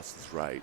boss is right.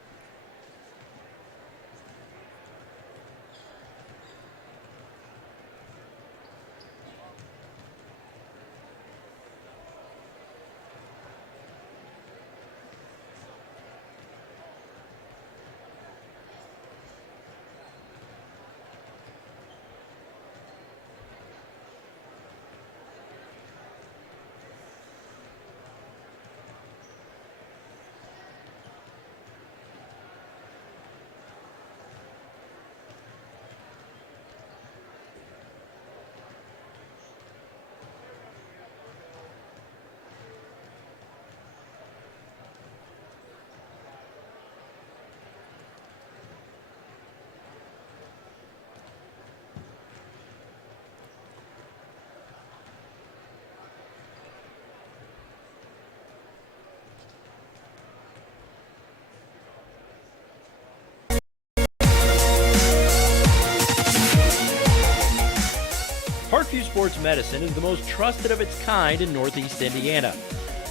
Parkview Sports Medicine is the most trusted of its kind in Northeast Indiana.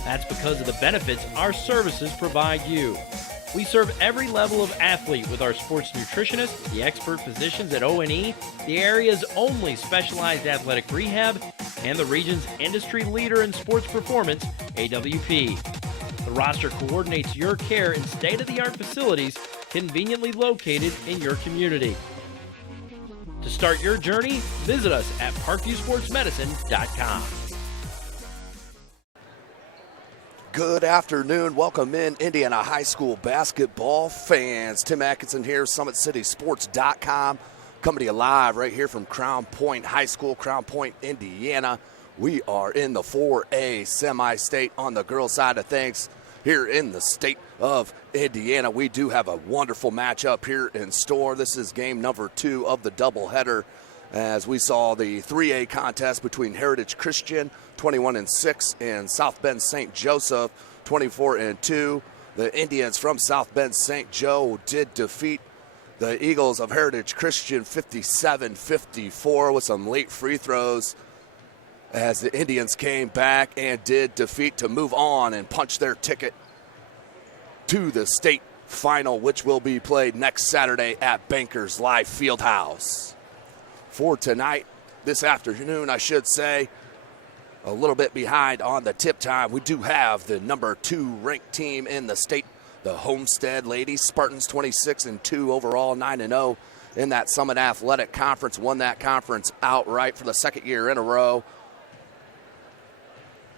That's because of the benefits our services provide you. We serve every level of athlete with our sports nutritionists, the expert physicians at O&E, the area's only specialized athletic rehab, and the region's industry leader in sports performance, AWP. The roster coordinates your care in state-of-the-art facilities conveniently located in your community. To start your journey, visit us at parkviewsportsmedicine.com. Good afternoon. Welcome in, Indiana high school basketball fans. Tim Atkinson here, SummitCitySports.com. Coming to you live right here from Crown Point High School, Crown Point, Indiana. We are in the 4A Semistate on the girls' side of things. Here in the state of Indiana, we do have a wonderful matchup here in store. This is game number 2 of the doubleheader, as we saw the 3A contest between Heritage Christian, 21-6, and South Bend St. Joseph, 24-2. The Indians from South Bend St. Joe did defeat the Eagles of Heritage Christian 57-54 with some late free throws, as the Indians came back and did defeat to move on and punch their ticket to the state final, which will be played next Saturday at Bankers Life Fieldhouse. For tonight, this afternoon, I should say, a little bit behind on the tip time, we do have the number 2 ranked team in the state, the Homestead Ladies. Spartans 26-2 overall, 9-0 in that Summit Athletic Conference. Won that conference outright for the second year in a row.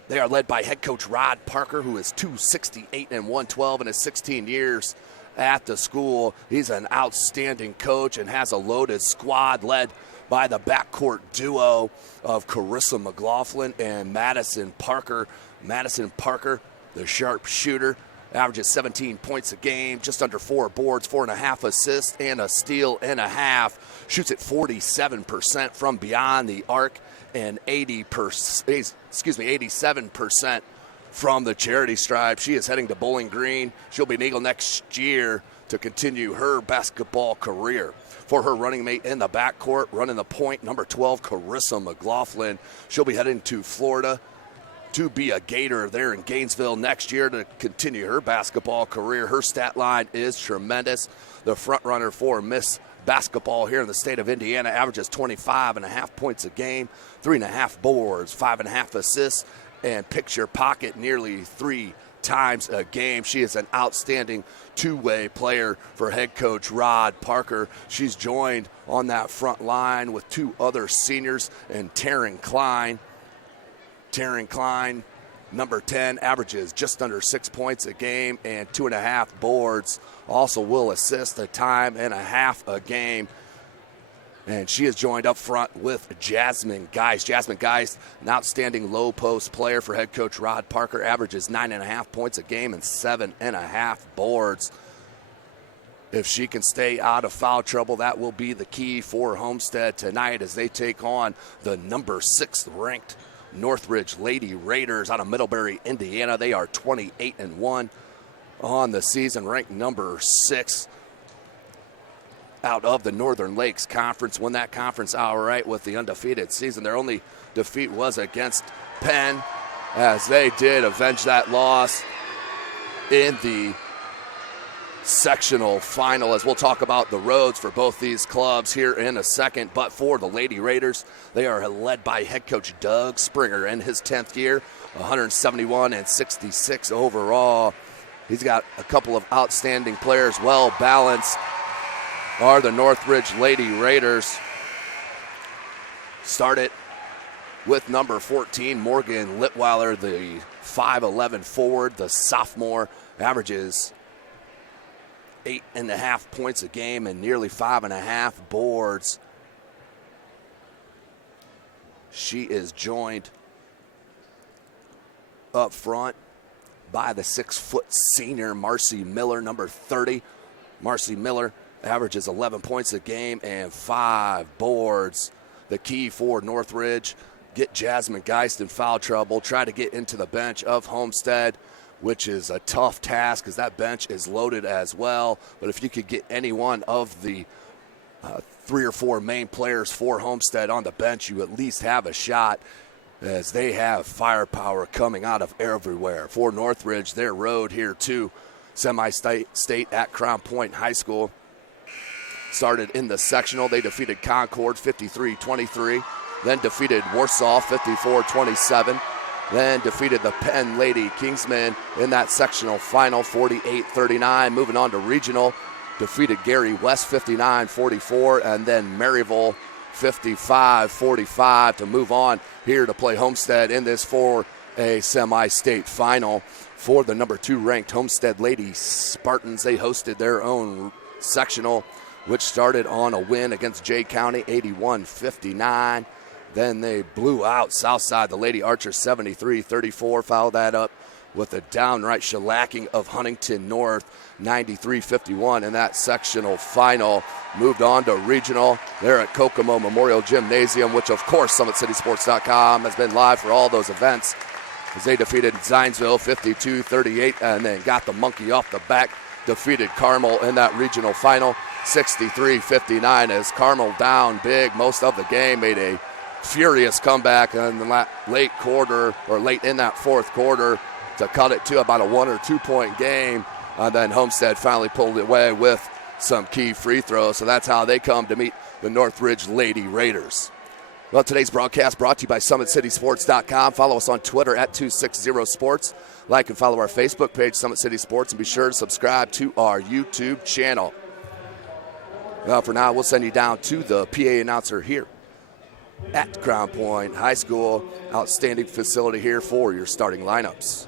They are led by head coach Rod Parker, who is 268-112 in his 16 years at the school. He's an outstanding coach and has a loaded squad led by the backcourt duo of Carissa McLaughlin and Madison Parker. Madison Parker, the sharp shooter, averages 17 points a game, just under 4 boards, 4.5 assists, and a steal and a half. Shoots at 47% from beyond the arc and 87% from the charity stripe. She is heading to Bowling Green. She'll be an Eagle next year to continue her basketball career. For her running mate in the backcourt, running the point, number 12, Carissa McLaughlin. She'll be heading to Florida to be a Gator there in Gainesville next year to continue her basketball career. Her stat line is tremendous. The front runner for Miss Basketball here in the state of Indiana averages 25.5 points a game, 3.5 boards, 5.5 assists, and picture pocket nearly 3 times a game. She is an outstanding two-way player for head coach Rod Parker. She's joined on that front line with 2 other seniors and Taryn Klein. Taryn Klein, number 10, averages just under 6 points a game and 2.5 boards. Also will assist a time and a half a game. And she is joined up front with Jasmine Geist. Jasmine Geist, an outstanding low post player for head coach Rod Parker, averages 9.5 points a game and 7.5 boards. If she can stay out of foul trouble, that will be the key for Homestead tonight as they take on the number 6th ranked Northridge Lady Raiders out of Middlebury, Indiana. They are 28-1 on the season, ranked number 6 out of the Northern Lakes Conference. Won that conference outright with the undefeated season. Their only defeat was against Penn, as they did avenge that loss in the sectional final, as we'll talk about the roads for both these clubs here in a second. But for the Lady Raiders, they are led by head coach Doug Springer in his 10th year, 171 and 66 overall. He's got a couple of outstanding players, well balanced are the Northridge Lady Raiders. Started with number 14, Morgan Litweiler, the 5'11 forward, the sophomore, averages 8.5 points a game and nearly 5.5 boards. She is joined up front by the 6-foot senior, Marcy Miller, number 30. Marcy Miller averages 11 points a game and 5 boards. The key for Northridge, get Jasmine Geist in foul trouble, try to get into the bench of Homestead, which is a tough task because that bench is loaded as well. But if you could get any one of the 3 or 4 main players for Homestead on the bench, you at least have a shot, as they have firepower coming out of everywhere. For Northridge, their road here to Semistate at Crown Point High School started in the sectional. They defeated Concord 53-23, then defeated Warsaw 54-27, then defeated the Penn Lady Kingsmen in that sectional final 48-39. Moving on to regional, defeated Gary West 59-44, and then Maryville 55-45 to move on here to play Homestead in this 4A semi-state final. For the number 2 ranked Homestead Lady Spartans, they hosted their own sectional, which started on a win against Jay County 81-59. Then they blew out Southside, the Lady Archers 73-34, followed that up with a downright shellacking of Huntington North 93-51 in that sectional final. Moved on to regional. They're at Kokomo Memorial Gymnasium, which of course SummitCitySports.com has been live for all those events, as they defeated Zionsville 52-38 and then got the monkey off the back, defeated Carmel in that regional final 63-59, as Carmel down big most of the game, made a furious comeback in the late quarter, or late in that fourth quarter, to cut it to about a 1 or 2 point game. And then Homestead finally pulled it away with some key free throws. So that's how they come to meet the Northridge Lady Raiders. Well, today's broadcast brought to you by SummitCitySports.com. Follow us on Twitter at 260sports. Like and follow our Facebook page, Summit City Sports, and be sure to subscribe to our YouTube channel. Well, for now, we'll send you down to the PA announcer here at Crown Point High School. Outstanding facility here for your starting lineups.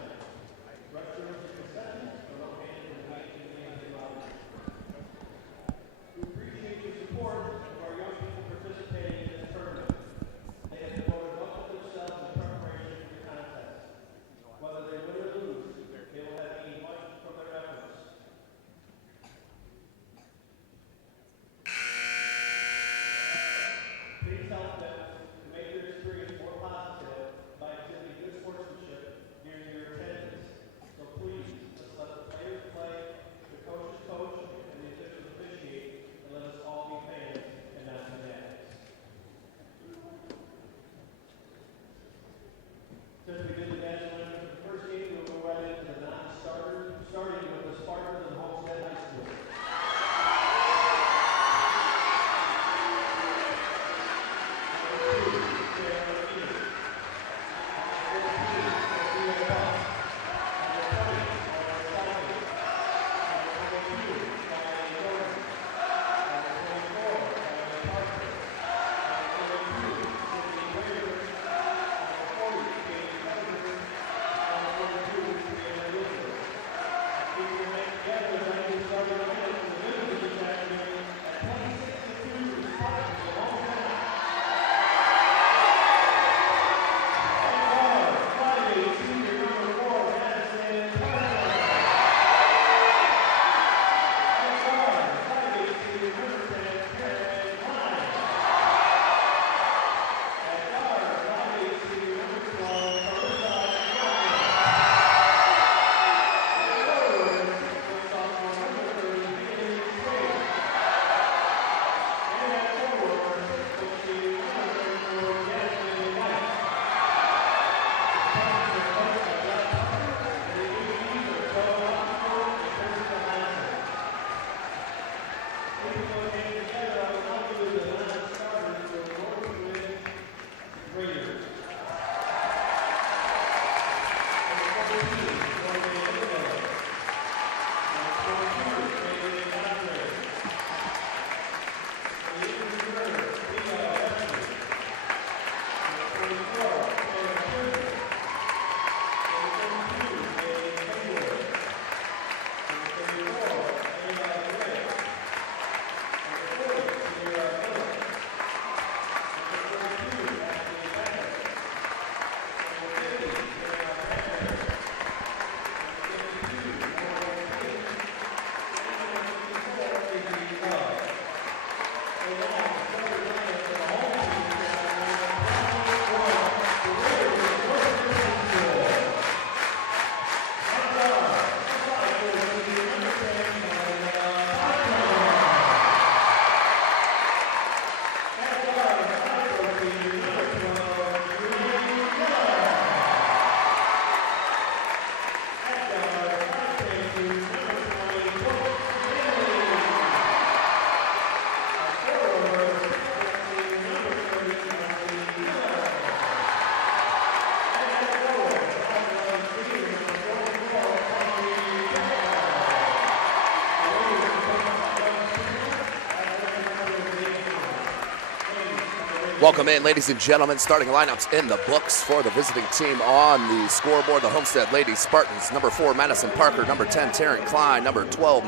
Welcome in, ladies and gentlemen. Starting lineups in the books for the visiting team on the scoreboard. The Homestead Lady Spartans. Number 4, Madison Parker. Number 10, Taryn Klein. Number 12,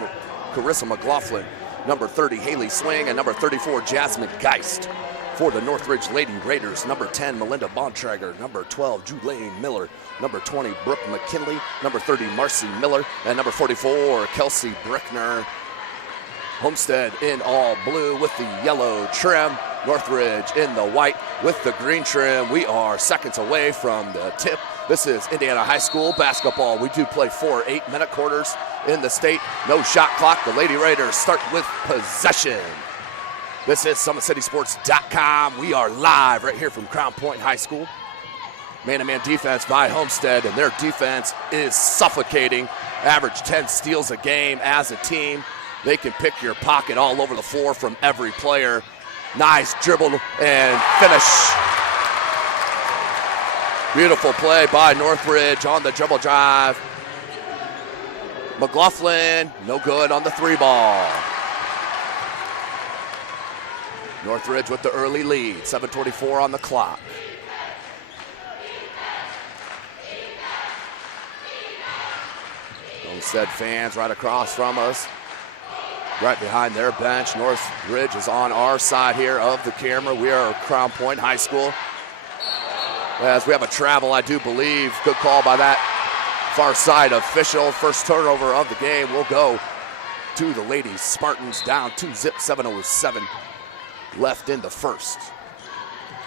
Carissa McLaughlin. Number 30, Haley Swing. And number 34, Jasmine Geist. For the Northridge Lady Raiders, number 10, Melinda Bontrager. Number 12, Julaine Miller. Number 20, Brooke McKinley. Number 30, Marcy Miller. And number 44, Kelsey Brickner. Homestead in all blue with the yellow trim. Northridge in the white with the green trim. We are seconds away from the tip. This is Indiana High School basketball. We do play 4 8-minute quarters in the state. No shot clock. The Lady Raiders start with possession. This is SummitCitySports.com. We are live right here from Crown Point High School. Man-to-man defense by Homestead, and their defense is suffocating. Average 10 steals a game as a team. They can pick your pocket all over the floor from every player. Nice dribble and finish. Beautiful play by Northridge on the dribble drive. McLaughlin, no good on the 3-ball. Northridge with the early lead, 7:24 on the clock. Homestead fans right across from us. Right behind their bench. Northridge is on our side here of the camera. We are Crown Point High School. As we have a travel, I do believe. Good call by that far side official. First turnover of the game will go to the Lady Spartans, down 2-zip, 7:07 left in the first.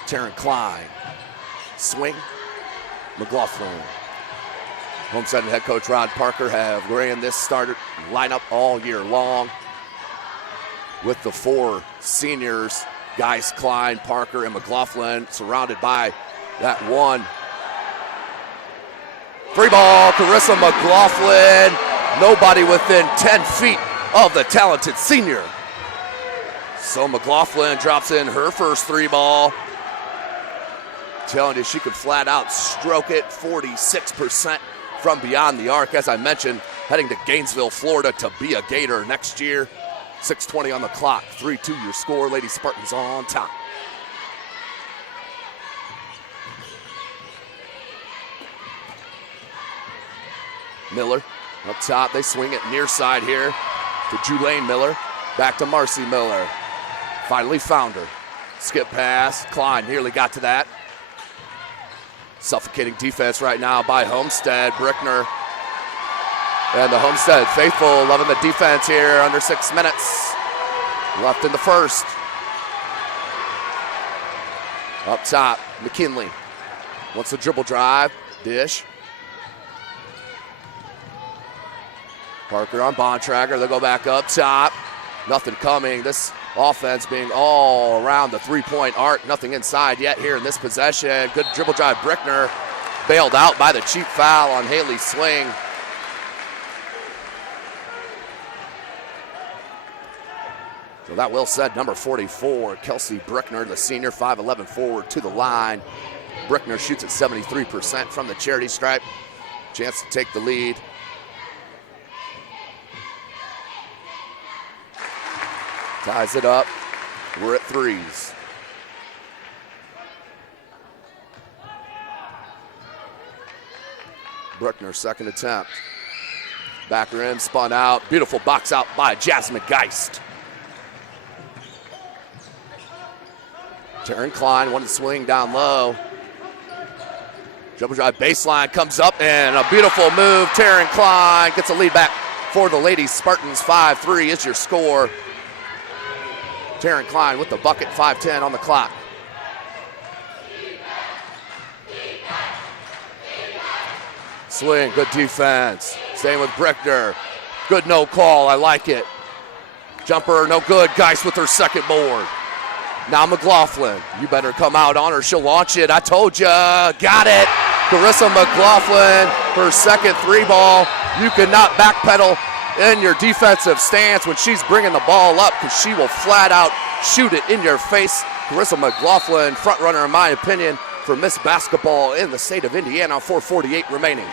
Taryn Klein. Swing. McLaughlin. Homestead and head coach Ron Parker have ran this starter lineup all year long, with the 4 seniors, Geist, Klein, Parker, and McLaughlin, surrounded by that one. Free ball, Carissa McLaughlin. Nobody within 10 feet of the talented senior. So McLaughlin drops in her first 3-ball. Telling you she could flat out stroke it, 46% from beyond the arc. As I mentioned, heading to Gainesville, Florida to be a Gator next year. 6:20 on the clock, 3-2 your score. Lady Spartans on top. Miller up top, they swing it near side here to Julaine Miller. Back to Marcy Miller. Finally found her. Skip pass, Klein nearly got to that. Suffocating defense right now by Homestead. Brickner and the Homestead faithful loving the defense here. Under 6 minutes left in the first. Up top, McKinley wants the dribble drive. Dish. Parker on Bontrager. They'll go back up top. Nothing coming. This offense being all around the 3-point arc. Nothing inside yet here in this possession. Good dribble drive. Brickner bailed out by the cheap foul on Haley Swing. So that will set number 44, Kelsey Brickner, the senior, 5'11" forward to the line. Brickner shoots at 73% from the charity stripe. Chance to take the lead. Ties it up. We're at 3s. Brickner, second attempt. Backer in, spun out. Beautiful box out by Jasmine Geist. Taryn Klein wanted to swing down low. Dribble drive baseline comes up and a beautiful move. Taryn Klein gets a lead back for the Lady Spartans. 5-3 is your score. Taryn Klein with the bucket, 5:10 on the clock. Swing, good defense. Staying with Brickner. Good no call, I like it. Jumper, no good. Geist with her second board. Now McLaughlin, you better come out on her. She'll launch it. I told you. Got it. Carissa McLaughlin, her second 3-ball. You cannot backpedal in your defensive stance when she's bringing the ball up, because she will flat out shoot it in your face. Carissa McLaughlin, front runner in my opinion for Miss Basketball in the state of Indiana. 4:48 remaining.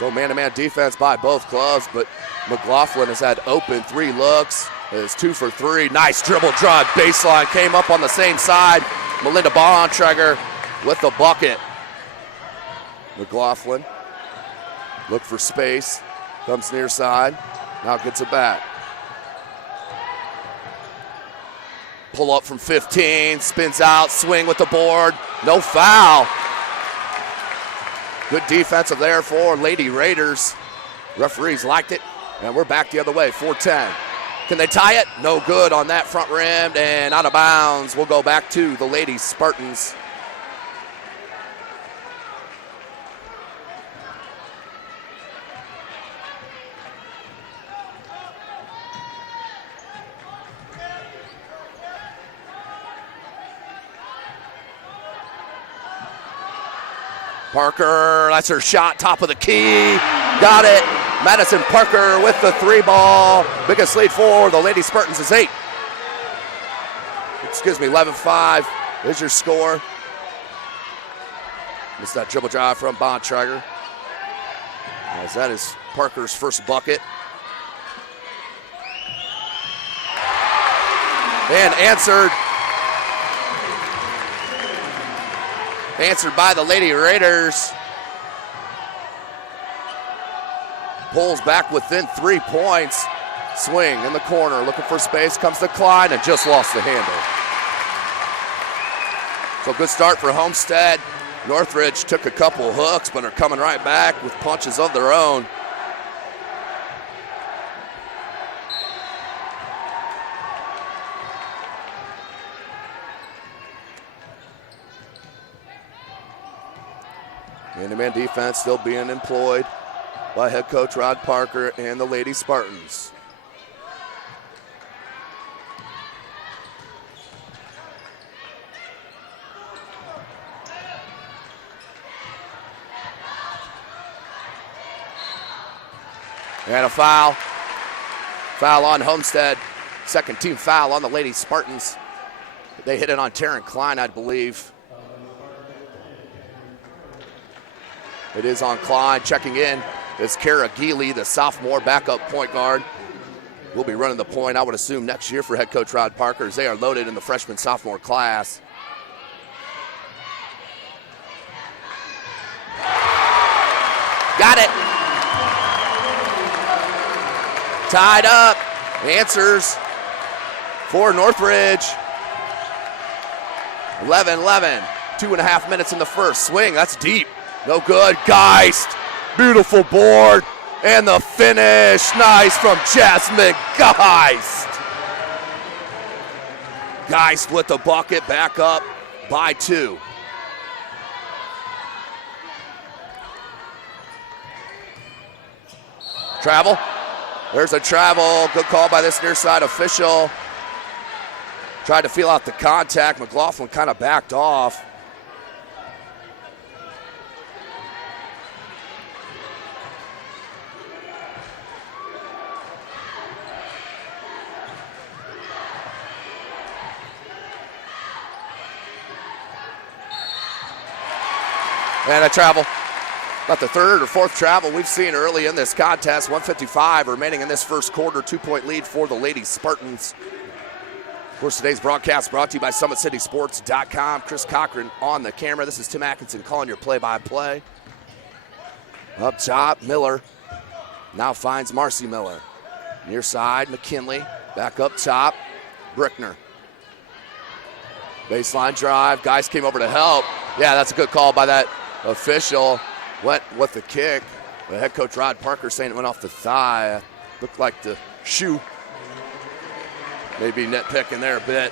So man-to-man defense by both clubs, but McLaughlin has had open 3 looks. It's 2 for 3. Nice dribble drive, baseline, came up on the same side. Melinda Bontrager with the bucket. McLaughlin look for space, comes near side, now gets it back. Pull up from 15, spins out, swing with the board, no foul. Good defensive there for Lady Raiders. Referees liked it, and we're back the other way, 4-10. Can they tie it? No good on that front rim, and out of bounds. We'll go back to the Lady Spartans. Parker, that's her shot, top of the key. Got it. Madison Parker with the 3 ball. Biggest lead for the Lady Spartans is 8. 11-5 is your score. Missed that dribble drive from Bontrager. As that is Parker's first bucket. And answered by the Lady Raiders. Pulls back within 3 points. Swing in the corner, looking for space, comes to Klein and just lost the handle. So good start for Homestead. Northridge took a couple hooks, but are coming right back with punches of their own. Man-to-man defense still being employed by head coach Rod Parker and the Lady Spartans. And a foul. Foul on Homestead. Second team foul on the Lady Spartans. They hit it on Taryn Klein, I believe. It is on Klein. Checking in is Kara Geely, the sophomore backup point guard. Will be running the point, I would assume, next year for head coach Rod Parker, as they are loaded in the freshman-sophomore class. Got it. Tied up. Answers for Northridge. 11-11. 2.5 minutes in the first. Swing, that's deep. No good. Geist. Beautiful board. And the finish. Nice from Jasmine Geist. Geist with the bucket. Back up by 2. Travel. There's a travel. Good call by this near side official. Tried to feel out the contact. McLaughlin kind of backed off. And a travel. About the third or fourth travel we've seen early in this contest. 1:55 remaining in this first quarter. 2-point lead for the Lady Spartans. Of course, today's broadcast brought to you by SummitCitySports.com. Chris Cochran on the camera. This is Tim Atkinson calling your play-by-play. Up top, Miller now finds Marcy Miller. Near side, McKinley. Back up top, Brickner. Baseline drive. Guys came over to help. Yeah, that's a good call by that official. Went with the kick. The head coach Rod Parker saying it went off the thigh. Looked like the shoe. Maybe nitpicking there a bit.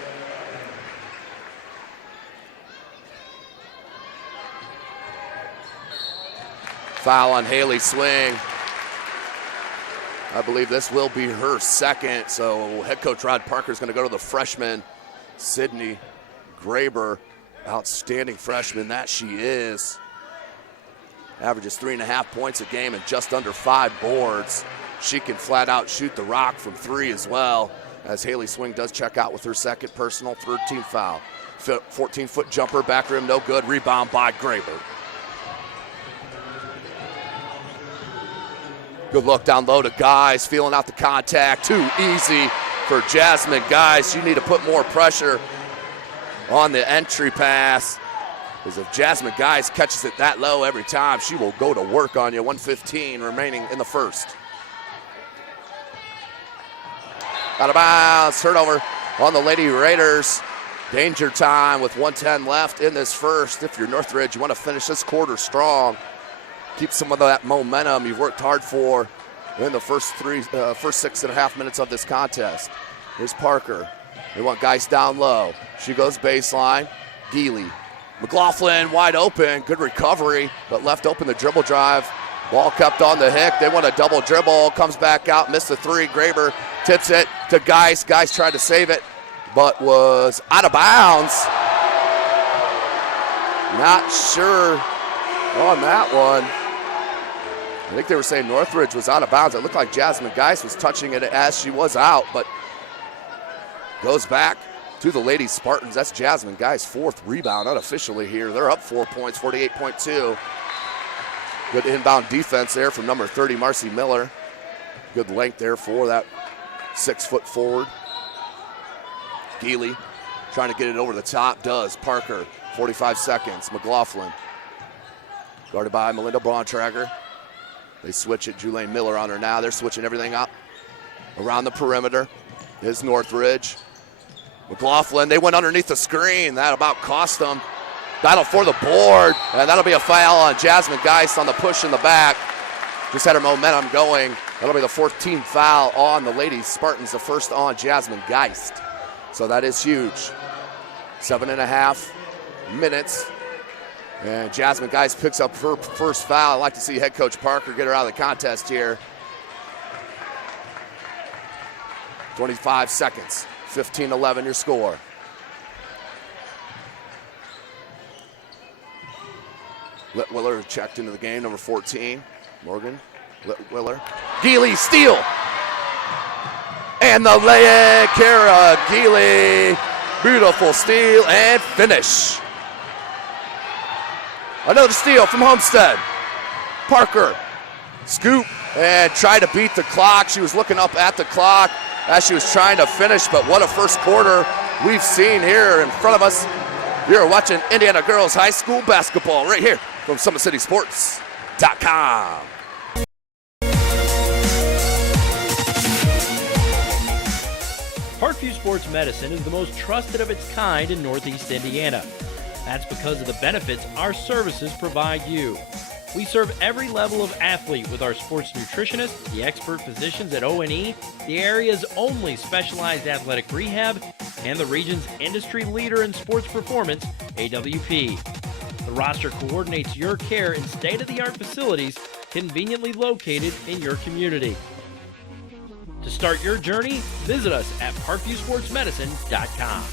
Foul on Haley Swing. I believe this will be her second. So head coach Rod Parker is going to go to the freshman, Sydney Graber. Outstanding freshman that she is. Averages 3.5 points a game and just under 5 boards. She can flat out shoot the rock from 3 as well, as Haley Swing does check out with her second personal, third team foul. 14-foot jumper, back rim, no good. Rebound by Graber. Good look down low to Guys, feeling out the contact. Too easy for Jasmine Guys. You need to put more pressure on the entry pass, because if Jasmine Guys catches it that low every time, she will go to work on you. 1:15 remaining in the first. Out of bounds, turnover on the Lady Raiders. Danger time with 1:10 left in this first. If you're Northridge, you want to finish this quarter strong. Keep some of that momentum you've worked hard for in the first 6.5 minutes of this contest. Here's Parker. They want Geist down low. She goes baseline. Geely. McLaughlin wide open. Good recovery, but left open the dribble drive. Ball kept on the hick. They want a double dribble. Comes back out, missed the three. Graber tips it to Geist. Geist tried to save it, but was out of bounds. Not sure on that one. I think they were saying Northridge was out of bounds. It looked like Jasmine Geist was touching it as she was out, but goes back to the Lady Spartans. That's Jasmine Geist, fourth rebound unofficially here. They're up 4 points, 48.2. Good inbound defense there from number 30, Marcy Miller. Good length there for that 6-foot forward. Geely trying to get it over the top, does. Parker, 45 seconds. McLaughlin, guarded by Melinda Bontrager. They switch it, Julaine Miller on her now. They're switching everything up around the perimeter. Is Northridge. McLaughlin, they went underneath the screen. That about cost them. Battle for the board, and that'll be a foul on Jasmine Geist on the push in the back. Just had her momentum going. That'll be the 14th foul on the Lady Spartans, the first on Jasmine Geist. So that is huge. 7.5 minutes. And Jasmine Geist picks up her first foul. I'd like to see head coach Parker get her out of the contest here. 25 seconds, 15-11 your score. Littwiller checked into the game, number 14. Morgan, Littwiller. Geely, steal. And the lay, Kara Geely. Beautiful steal and finish. Another steal from Homestead. Parker, scoop, and try to beat the clock. She was looking up at the clock as she was trying to finish, but what a first quarter we've seen here in front of us. You're watching Indiana Girls High School basketball right here from SummitCitySports.com. Parkview Sports Medicine is the most trusted of its kind in Northeast Indiana. That's because of the benefits our services provide you. We serve every level of athlete with our sports nutritionists, the expert physicians at O&E, the area's only specialized athletic rehab, and the region's industry leader in sports performance, AWP. The roster coordinates your care in state-of-the-art facilities conveniently located in your community. To start your journey, visit us at parkviewsportsmedicine.com.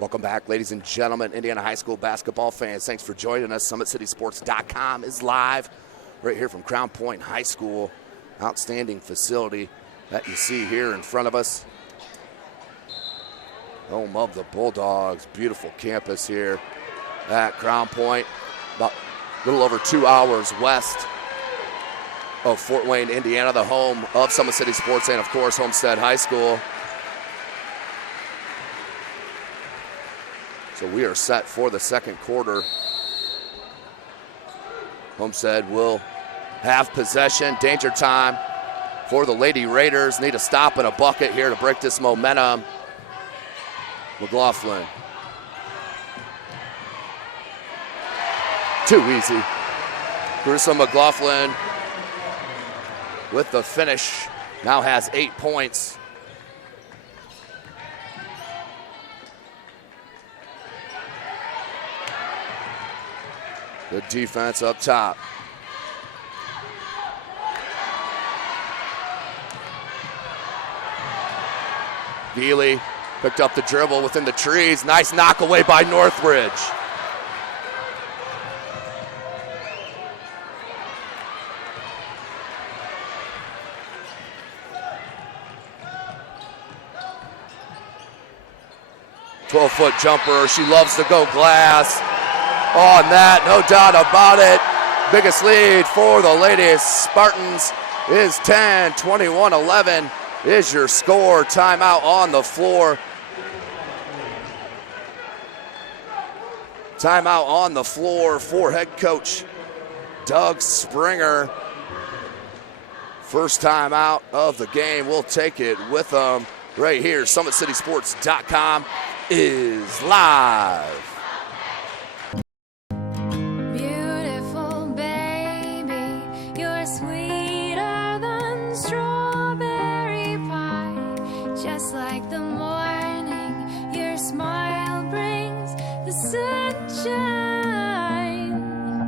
Welcome back, ladies and gentlemen, Indiana high school basketball fans. Thanks for joining us. SummitCitySports.com is live right here from Crown Point High School. Outstanding facility that you see here in front of us. Home of the Bulldogs. Beautiful campus here at Crown Point. About a little over 2 hours west of Fort Wayne, Indiana, the home of Summit City Sports and, of course, Homestead High School. So we are set for the second quarter. Homestead will have possession. Danger time for the Lady Raiders. Need a stop and a bucket here to break this momentum. McLaughlin. Too easy. Grissom McLaughlin with the finish. Now has 8 points. Good defense up top. Geely picked up the dribble within the trees. Nice knock away by Northridge. .12-foot jumper. She loves to go glass. On that, no doubt about it. Biggest lead for the Lady Spartans is 10, 21-11 is your score. Timeout on the floor. Timeout on the floor for head coach Doug Springer. First timeout of the game. We'll take it with them right here. SummitCitySports.com is live. Beautiful baby, you're sweeter than strawberry pie. Just like the morning, your smile brings the sunshine.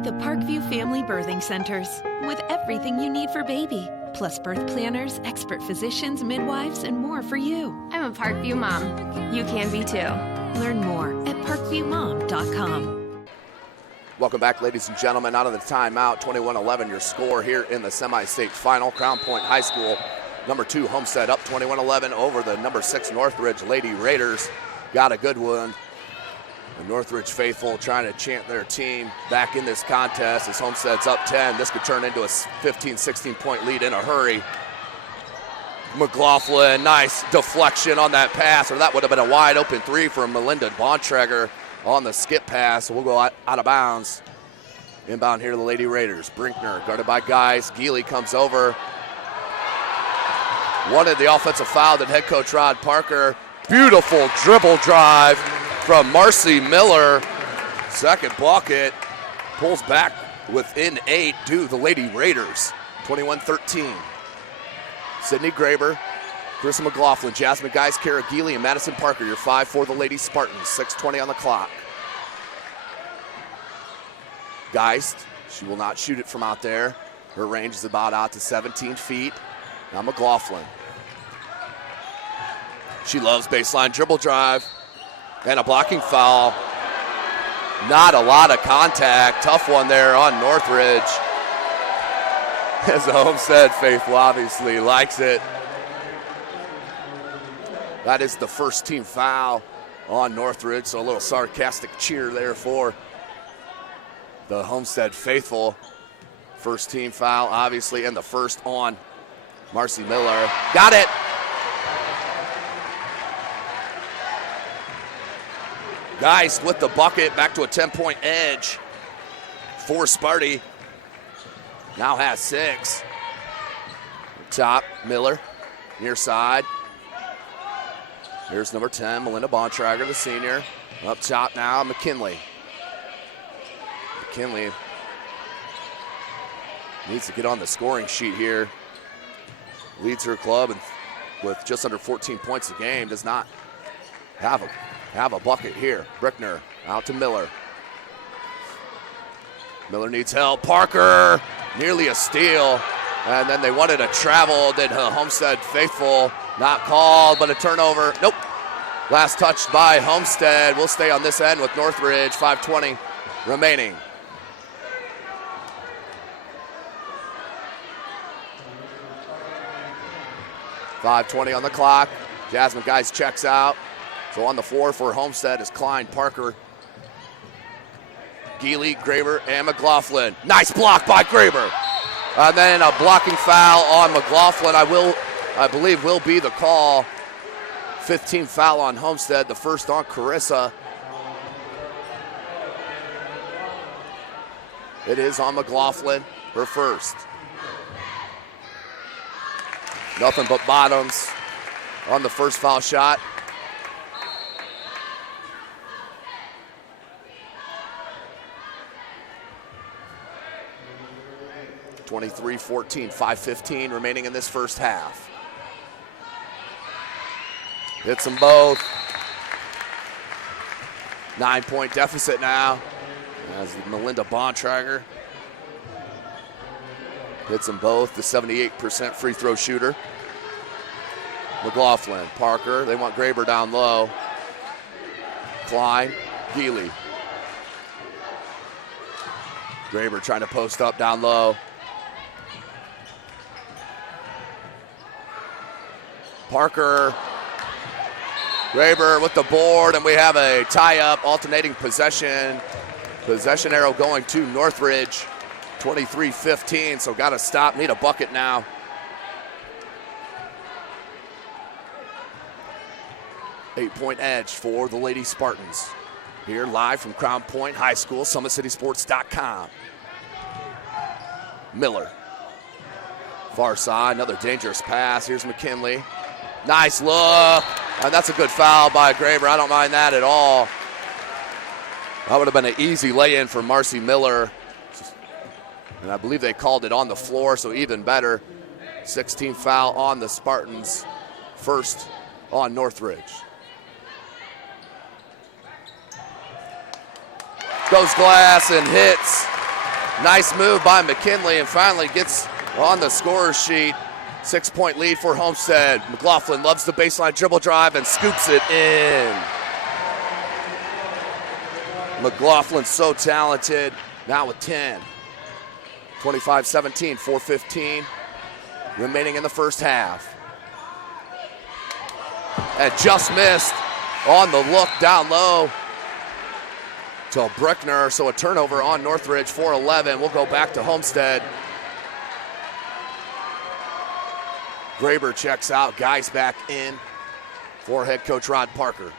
The Parkview Family Birthing Centers, with everything you need for baby, plus birth planners, expert physicians, midwives, and more for you. I'm a Parkview mom. You can be too. Learn more at parkviewmom.com. Welcome back, ladies and gentlemen. Out of the timeout, 21-11 your score here in the semi-state final. Crown Point High School, number 2 Homestead up 21-11 over the number 6 Northridge Lady Raiders. Got a good one. The Northridge faithful trying to chant their team back in this contest as Homestead's up 10. This could turn into a 15, 16-point lead in a hurry. McLaughlin, nice deflection on that pass, or that would have been a wide open three from Melinda Bontrager on the skip pass. We'll go out of bounds. Inbound here to the Lady Raiders. Brinkner guarded by Geis. Geely comes over. Wanted the offensive foul that head coach Rod Parker. Beautiful dribble drive from Marcy Miller. Second bucket. Pulls back within 8 due to the Lady Raiders. 21-13. Sydney Graber, Carissa McLaughlin, Jasmine Geis, Kara Geely, and Madison Parker, your 5 for the Lady Spartans. 6:20 on the clock. Geist, she will not shoot it from out there. Her range is about out to 17 feet. Now McLaughlin. She loves baseline dribble drive. And a blocking foul. Not a lot of contact. Tough one there on Northridge. As the Homestead faithful obviously likes it. That is the first team foul on Northridge, so a little sarcastic cheer there for the Homestead faithful. First team foul, obviously, and the first on Marcy Miller. Got it! Geist with the bucket, back to a 10-point edge for Sparty. Now has 6. Top, Miller, near side. Here's number 10, Melinda Bontrager, the senior. Up top now, McKinley. McKinley needs to get on the scoring sheet here. Leads her club and with just under 14 points a game. Does not have a bucket here. Brickner out to Miller. Miller needs help. Parker, nearly a steal. And then they wanted a travel. Did Homestead faithful. Not called, but a turnover. Nope. Last touch by Homestead. We'll stay on this end with Northridge. 5:20 remaining. .520 on the clock. Jasmine Geis checks out. So on the floor for Homestead is Klein, Parker, Geely, Graber, and McLaughlin. Nice block by Graber. And then a blocking foul on McLaughlin. I believe will be the call. 15 foul on Homestead, the first on Carissa. It is on McLaughlin, her first. Nothing but bottoms on the first foul shot. (23-14), 5:15 remaining in this first half. Hits them both. 9-point deficit now as Melinda Bontrager hits them both. The 78% free throw shooter. McLaughlin, Parker, they want Graber down low. Klein, Geely. Graber trying to post up down low. Parker, Graber with the board, and we have a tie-up, alternating possession. Possession arrow going to Northridge. 23-15, so got to stop, need a bucket now. Eight-point edge for the Lady Spartans. Here live from Crown Point High School, SummitCitySports.com. Miller. Far side, another dangerous pass. Here's McKinley. Nice look. And that's a good foul by Graber. I don't mind that at all. That would have been an easy lay-in for Marcy Miller. And I believe they called it on the floor, so even better. 16th foul on the Spartans. First on Northridge. Goes glass and hits. Nice move by McKinley and finally gets on the scorer's sheet. 6-point lead for Homestead. McLaughlin loves the baseline dribble drive and scoops it in. McLaughlin's so talented. Now with 10. 25-17, 4:15 remaining in the first half. And just missed on the look down low to Brickner. So a turnover on Northridge, 4-11. We'll go back to Homestead. Graber checks out. Guys back in for head coach Rod Parker.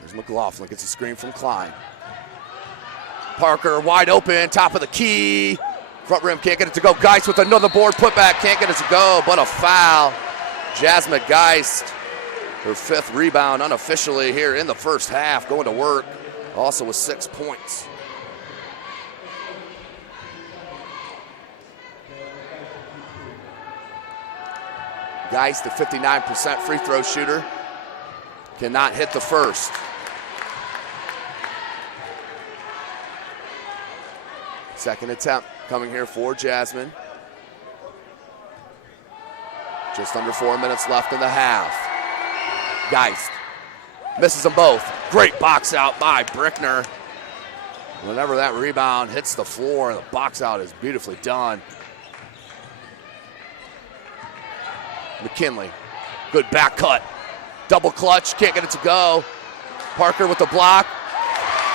There's McLaughlin, gets a screen from Klein. Parker wide open, top of the key. Front rim can't get it to go. Geist with another board putback, can't get it to go, but a foul. Jasmine Geist, her 5th rebound unofficially here in the first half, going to work, also with 6 points. Geist, the 59% free throw shooter, cannot hit the first. Second attempt coming here for Jasmine. Just under 4 minutes left in the half. Geist misses them both. Great box out by Brickner. Whenever that rebound hits the floor, the box out is beautifully done. McKinley, good back cut. Double clutch, can't get it to go. Parker with the block.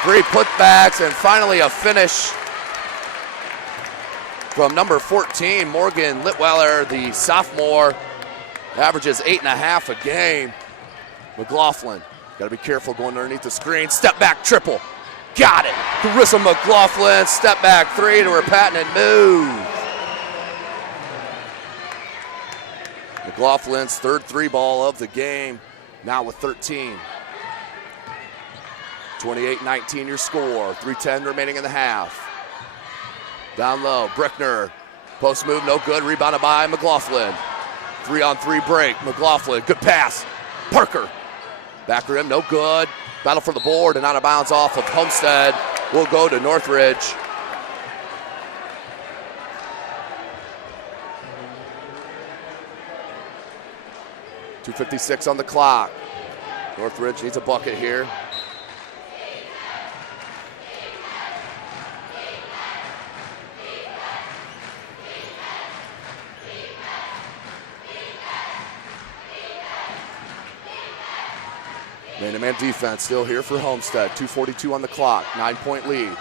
3 putbacks, and finally a finish from number 14, Morgan Litweiler, the sophomore. Averages 8.5 a game. McLaughlin, got to be careful going underneath the screen. Step back triple. Got it. Carissa McLaughlin, step back 3 to her patented move. McLaughlin's 3rd 3-ball of the game, now with 13. 28-19 your score, 3:10 remaining in the half. Down low, Brickner, post move, no good, rebounded by McLaughlin. 3-on-3 break, McLaughlin, good pass. Parker, back rim, no good. Battle for the board and out of bounds off of Homestead. We'll go to Northridge. .256 on the clock. Northridge needs a bucket here. Man-to-man defense still here for Homestead. 2:42 on the clock, 9-point lead.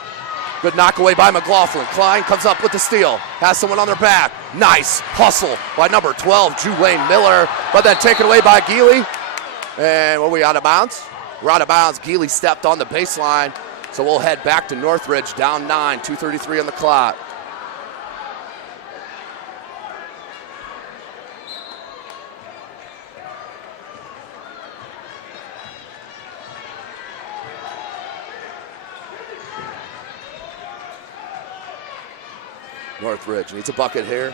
Good knock away by McLaughlin. Klein comes up with the steal. Has someone on their back. Nice hustle by number 12, Julaine Miller. But then taken away by Geely. And were we out of bounds? We're out of bounds. Geely stepped on the baseline. So we'll head back to Northridge, down 9, 2:33 on the clock. Northridge needs a bucket here.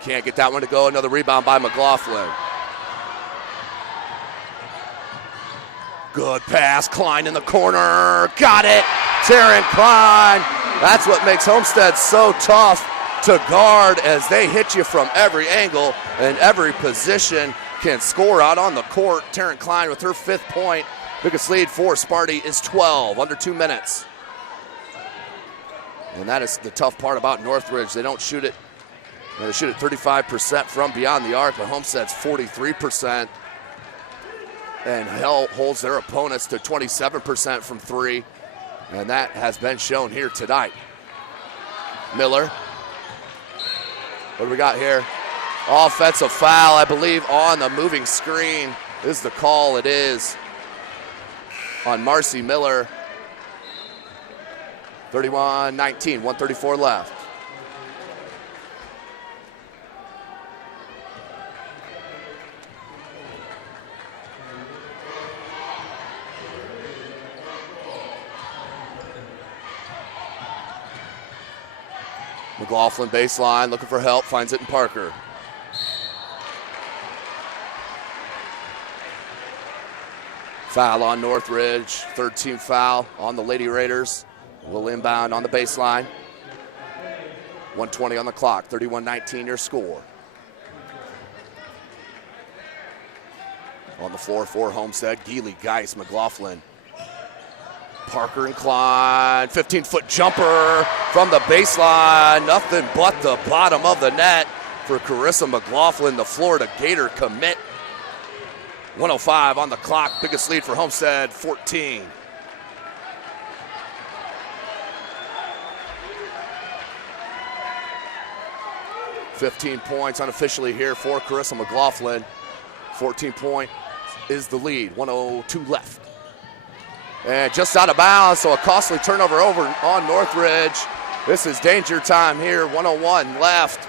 Can't get that one to go. Another rebound by McLaughlin. Good pass. Klein in the corner. Got it. Taryn Klein. That's what makes Homestead so tough to guard, as they hit you from every angle and every position. Can score out on the court. Taryn Klein with her 5th point. Biggest lead for Sparty is 12, under 2 minutes. And that is the tough part about Northridge. They don't shoot it. They shoot it 35% from beyond the arc, but Homestead's 43%. and holds their opponents to 27% from three, and that has been shown here tonight. Miller. What do we got here? Offensive foul, I believe, on the moving screen is the call. It is on Marcy Miller. 31-19, 1:34 left. McLaughlin baseline, looking for help, finds it in Parker. Foul on Northridge, third team foul on the Lady Raiders. Will inbound on the baseline. 1:20 on the clock, 31-19 your score. On the floor for Homestead, Geely, Geis, McLaughlin. Parker and Klein, 15-foot jumper from the baseline. Nothing but the bottom of the net for Carissa McLaughlin, the Florida Gator commit. 1:05 on the clock, biggest lead for Homestead, 14. $15 points unofficially here for Carissa McLaughlin. 14-point is the lead, 1:02 left. And just out of bounds, so a costly turnover over on Northridge. This is danger time here, 1:01 left.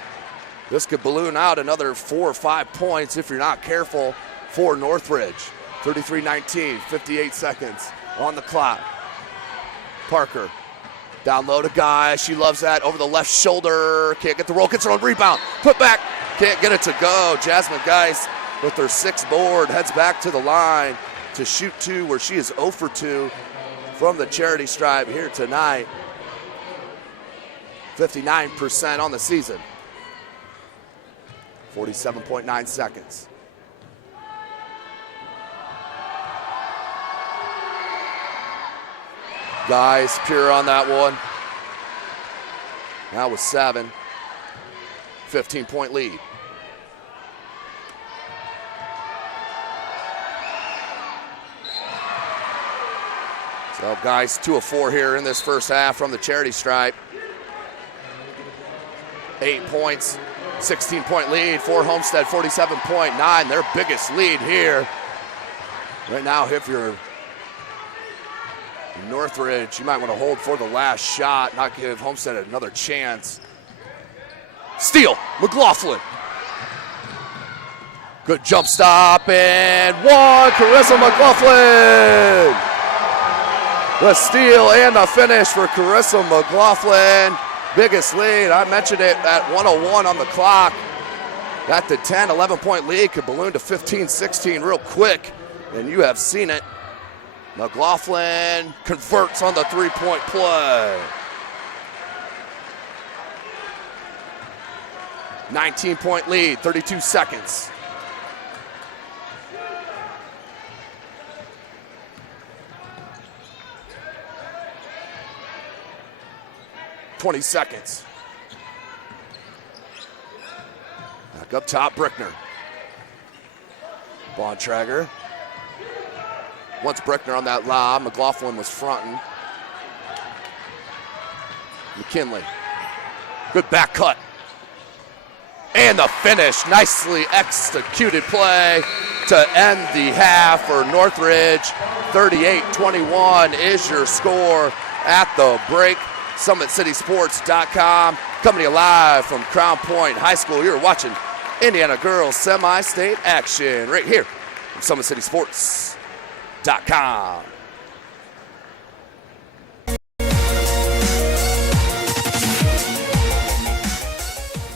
This could balloon out another 4 or 5 points if you're not careful for Northridge. 33-19, 58 seconds on the clock. Parker, down low to Guy, she loves that, over the left shoulder, can't get the roll, gets her own rebound, put back, can't get it to go. Jasmine Geis with her 6th board, heads back to the line to shoot 2, where she is 0 for 2 from the charity stripe here tonight. 59% on the season. 47.9 seconds. Guys, pure on that one. That was 7. 15-point lead. So guys, 2 of 4 here in this first half from the charity stripe. 8 points, 16-point lead for Homestead, 47.9, their biggest lead here. Right now, if you're Northridge, you might want to hold for the last shot, not give Homestead another chance. Steal, McLaughlin. Good jump stop, and 1, Carissa McLaughlin. The steal and the finish for Carissa McLaughlin. Biggest lead, I mentioned it at 1:01 on the clock. Got the 10, 11-point lead, could balloon to 15, 16 real quick, and you have seen it. McLaughlin converts on the 3-point play. 19-point lead, 32 seconds. $20 seconds. Back up top, Brickner. Bontrager. Once Brickner on that lob, McLaughlin was fronting. McKinley. Good back cut. And the finish. Nicely executed play to end the half for Northridge. 38-21 is your score at the break. SummitCitySports.com, coming to you live from Crown Point High School. You're watching Indiana girls semi-state action right here from SummitCitySports.com.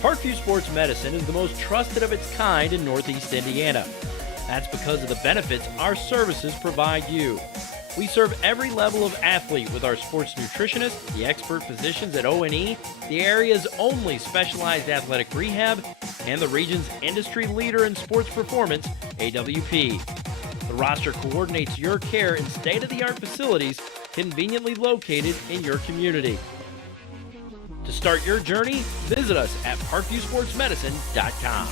Parkview Sports Medicine is the most trusted of its kind in Northeast Indiana. That's because of the benefits our services provide you. We serve every level of athlete with our sports nutritionists, the expert physicians at O&E, the area's only specialized athletic rehab, and the region's industry leader in sports performance, AWP. The roster coordinates your care in state-of-the-art facilities conveniently located in your community. To start your journey, visit us at parkviewsportsmedicine.com.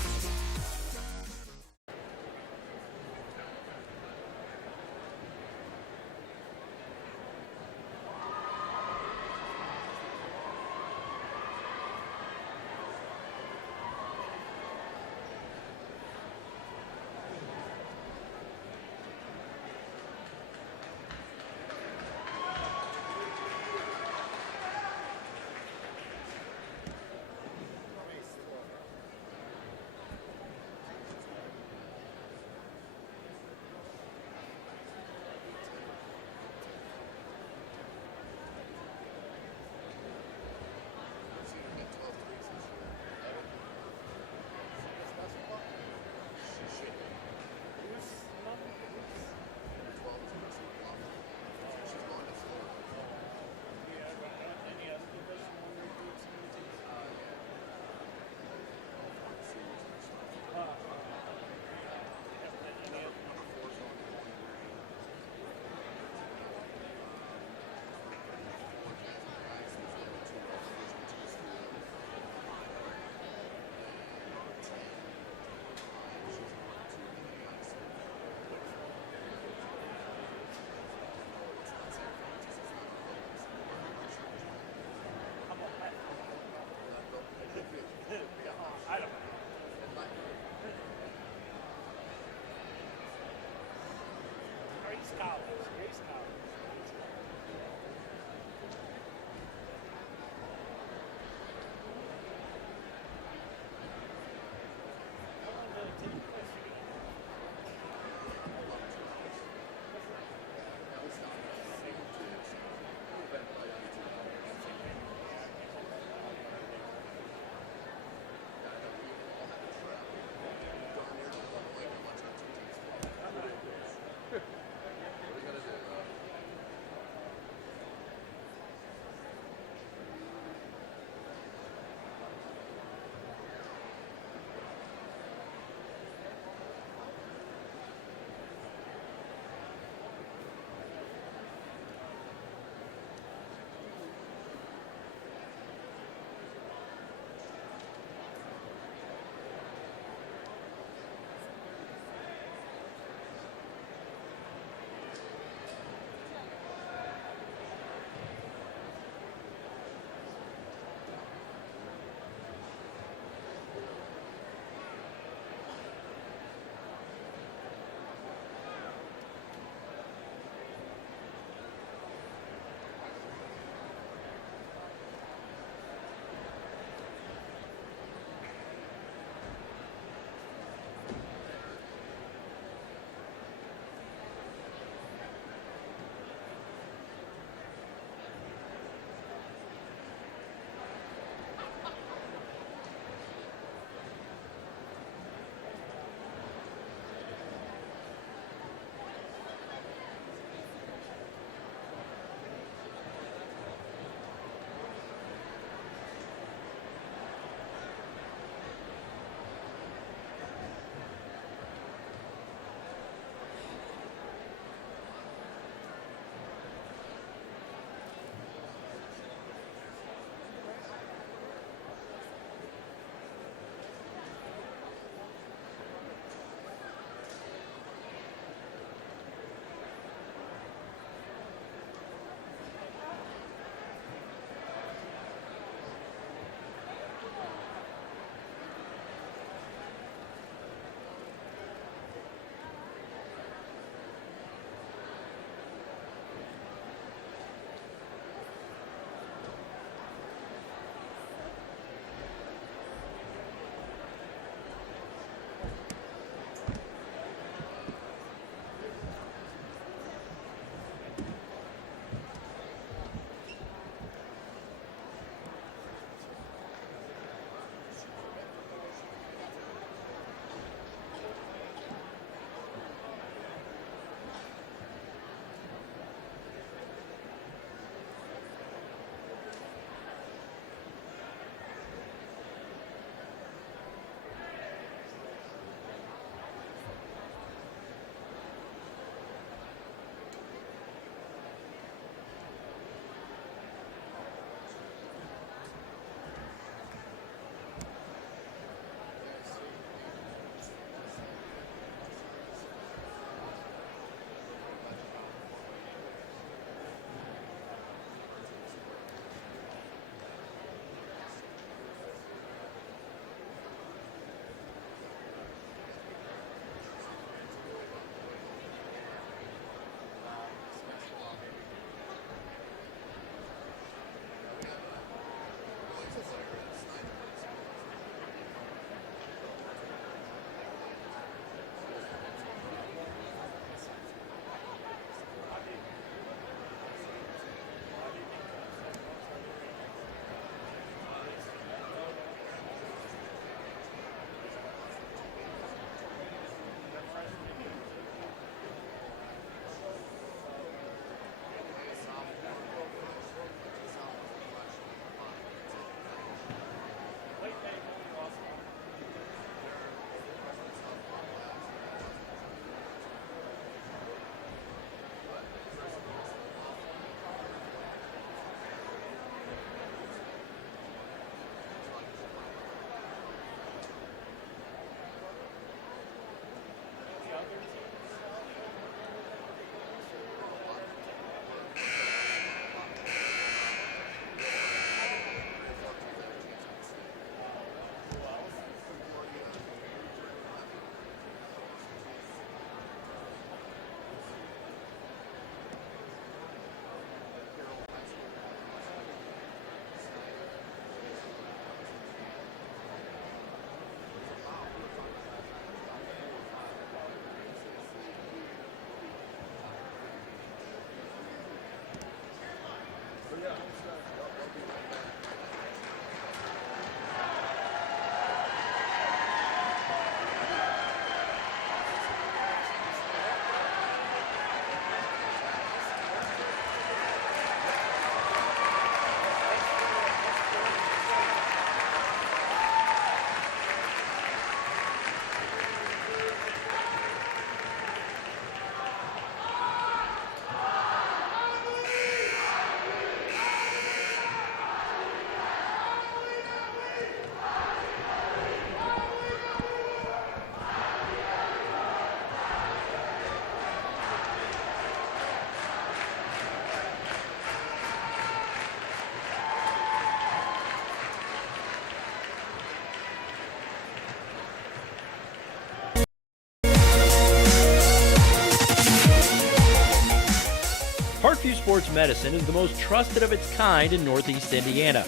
Parkview Sports Medicine is the most trusted of its kind in Northeast Indiana.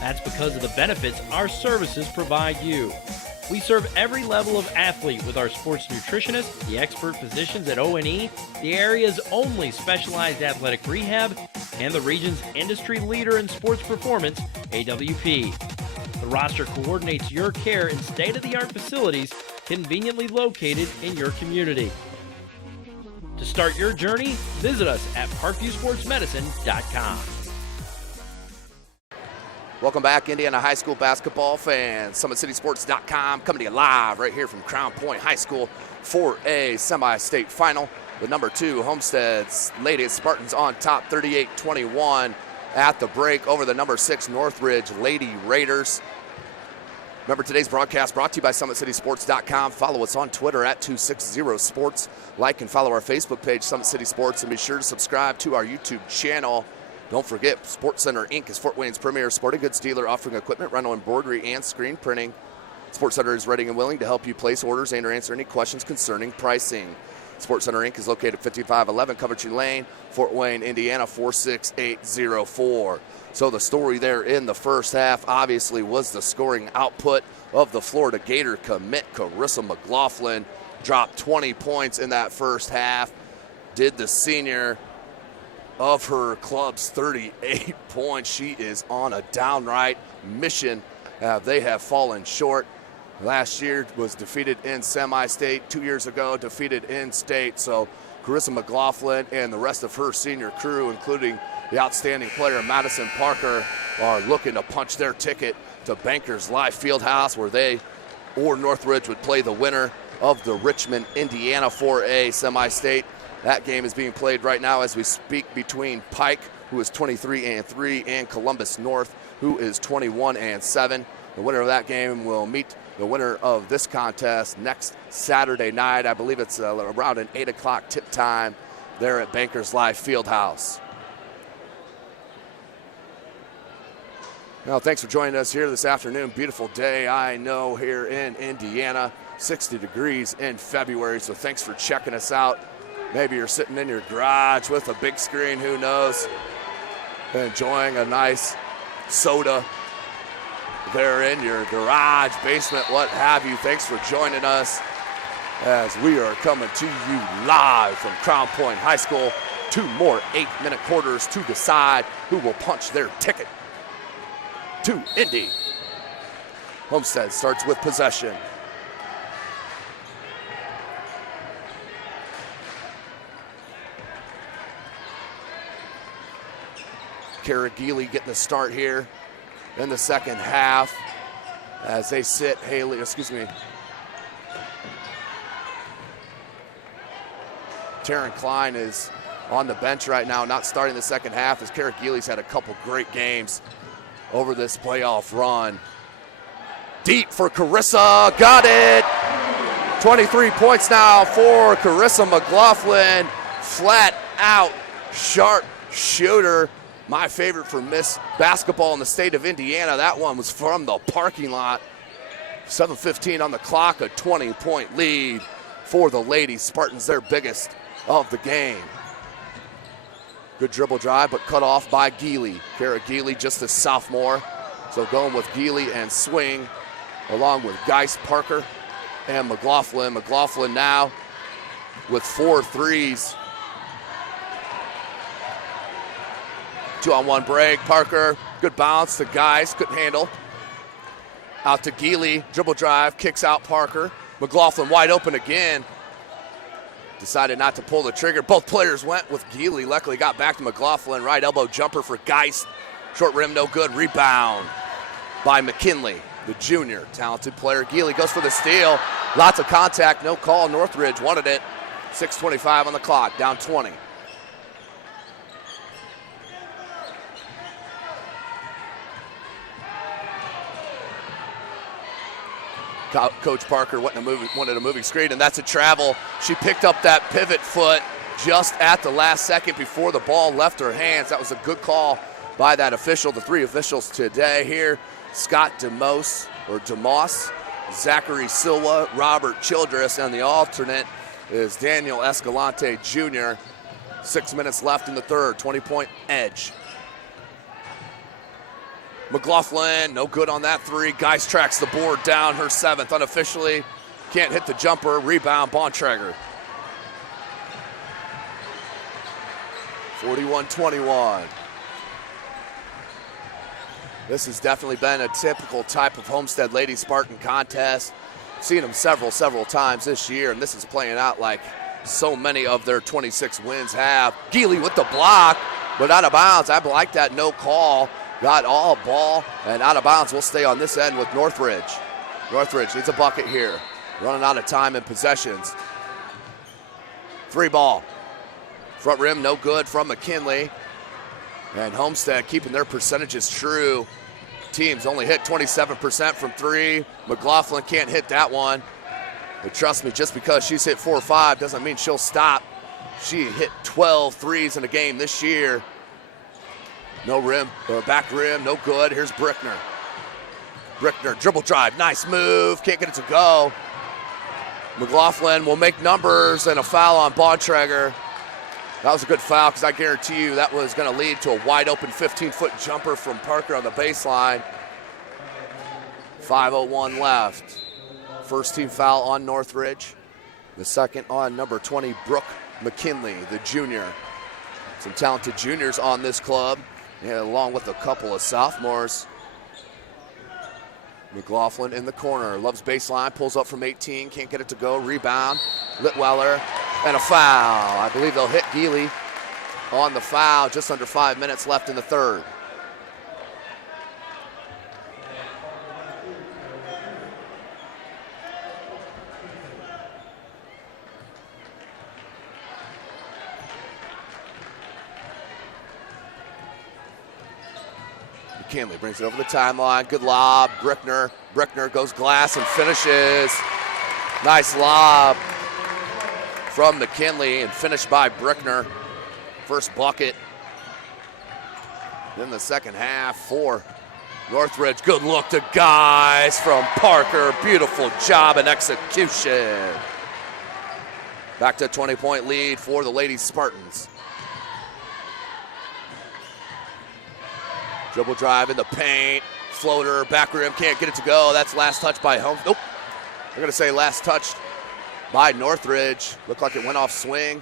That's because of the benefits our services provide you. We serve every level of athlete with our sports nutritionists, the expert physicians at O&E, the area's only specialized athletic rehab, and the region's industry leader in sports performance, AWP. The roster coordinates your care in state-of-the-art facilities conveniently located in your community. To start your journey, visit us at parkviewsportsmedicine.com. Welcome back, Indiana high school basketball fans. SummitCitySports.com coming to you live right here from Crown Point High School for a semi-state final. The number 2 Homestead's Lady Spartans on top 38-21 at the break over the number 6 Northridge Lady Raiders. Remember, today's broadcast brought to you by SummitCitySports.com. Follow us on Twitter at 260sports. Like and follow our Facebook page, Summit City Sports, and be sure to subscribe to our YouTube channel. Don't forget, Sports Center Inc. is Fort Wayne's premier sporting goods dealer offering equipment, rental, embroidery, and screen printing. Sports Center is ready and willing to help you place orders and or answer any questions concerning pricing. Sports Center Inc. is located at 5511 Coventry Lane, Fort Wayne, Indiana 46804. So the story there in the first half obviously was the scoring output of the Florida Gator commit. Carissa McLaughlin dropped 20 points in that first half. Did the senior of her club's 38 points. She is on a downright mission. They have fallen short. Last year was defeated in semi-state. 2 years ago, defeated in state. So Carissa McLaughlin and the rest of her senior crew, including the outstanding player Madison Parker, are looking to punch their ticket to Bankers Life Fieldhouse, where they or Northridge would play the winner of the Richmond, Indiana 4A semi-state. That game is being played right now as we speak between Pike, who is 23-3, and Columbus North, who is 21-7. The winner of that game will meet the winner of this contest next Saturday night. I believe it's around an 8 o'clock tip time there at Bankers Life Fieldhouse. Well, thanks for joining us here this afternoon. Beautiful day, I know, here in Indiana. 60 degrees in February, so thanks for checking us out. Maybe you're sitting in your garage with a big screen, who knows, enjoying a nice soda there in your garage, basement, what have you. Thanks for joining us as we are coming to you live from Crown Point High School. 2 more 8-minute quarters to decide who will punch their ticket to Indy. Homestead starts with possession. Kara Geely getting the start here in the second half as they sit Taryn Klein is on the bench right now, not starting the second half, as Kara Geely's had a couple great games over this playoff run. Deep for Carissa, got it! 23 points now for Carissa McLaughlin. Flat out, sharp shooter. My favorite for Miss Basketball in the state of Indiana. That one was from the parking lot. 7:15 on the clock, a 20-point lead for the Lady Spartans, their biggest of the game. Good dribble drive, but cut off by Geely. Kara Geely, just a sophomore. So going with Geely and Swing, along with Geist, Parker, and McLaughlin. McLaughlin now with 4 threes. 2-on-1 break. Parker, good bounce. The guys couldn't handle. Out to Geely, dribble drive, kicks out Parker. McLaughlin wide open again. Decided not to pull the trigger. Both players went with Geely. Luckily got back to McLaughlin. Right elbow jumper for Geist. Short rim, no good. Rebound by McKinley, the junior. Talented player. Geely goes for the steal. Lots of contact, no call. Northridge wanted it. 6:25 on the clock, down 20. Coach Parker wanted a moving screen, and that's a travel. She picked up that pivot foot just at the last second before the ball left her hands. That was a good call by that official. The three officials today here: Scott DeMoss, Zachary Silva, Robert Childress, and the alternate is Daniel Escalante Jr. 6 minutes left in the third, 20-point edge. McLaughlin, no good on that three. Geist tracks the board down, her seventh unofficially. Can't hit the jumper. Rebound, Bontrager. 41-21. This has definitely been a typical type of Homestead Lady Spartan contest. Seen them several times this year, and this is playing out like so many of their 26 wins have. Geely with the block, but out of bounds. I like that no call. Got all ball and out of bounds. Will stay on this end with Northridge. Northridge needs a bucket here. Running out of time and possessions. 3 ball. Front rim, no good from McKinley. And Homestead keeping their percentages true. Teams only hit 27% from 3. McLaughlin can't hit that one. But trust me, just because she's hit 4 or 5 doesn't mean she'll stop. She hit 12 threes in a game this year. No rim, or back rim, no good. Here's Brickner. Brickner, dribble drive, nice move, can't get it to go. McLaughlin will make numbers and a foul on Bontrager. That was a good foul because I guarantee you that was going to lead to a wide open 15-foot jumper from Parker on the baseline. 5:01 left. First team foul on Northridge. The second on number 20, Brooke McKinley, the junior. Some talented juniors on this club, along with a couple of sophomores. McLaughlin in the corner, loves baseline, pulls up from 18, can't get it to go, rebound, Litweller, and a foul. I believe they'll hit Geely on the foul, just under 5 minutes left in the third. McKinley brings it over the timeline. Good lob. Brickner goes glass and finishes. Nice lob from McKinley and finished by Brickner. First bucket in the second half for Northridge. Good look to guys from Parker. Beautiful job and execution. Back to a 20-point lead for the Lady Spartans. Dribble drive in the paint, floater, back rim, can't get it to go. That's last touch by I'm going to say last touch by Northridge. Looked like it went off swing.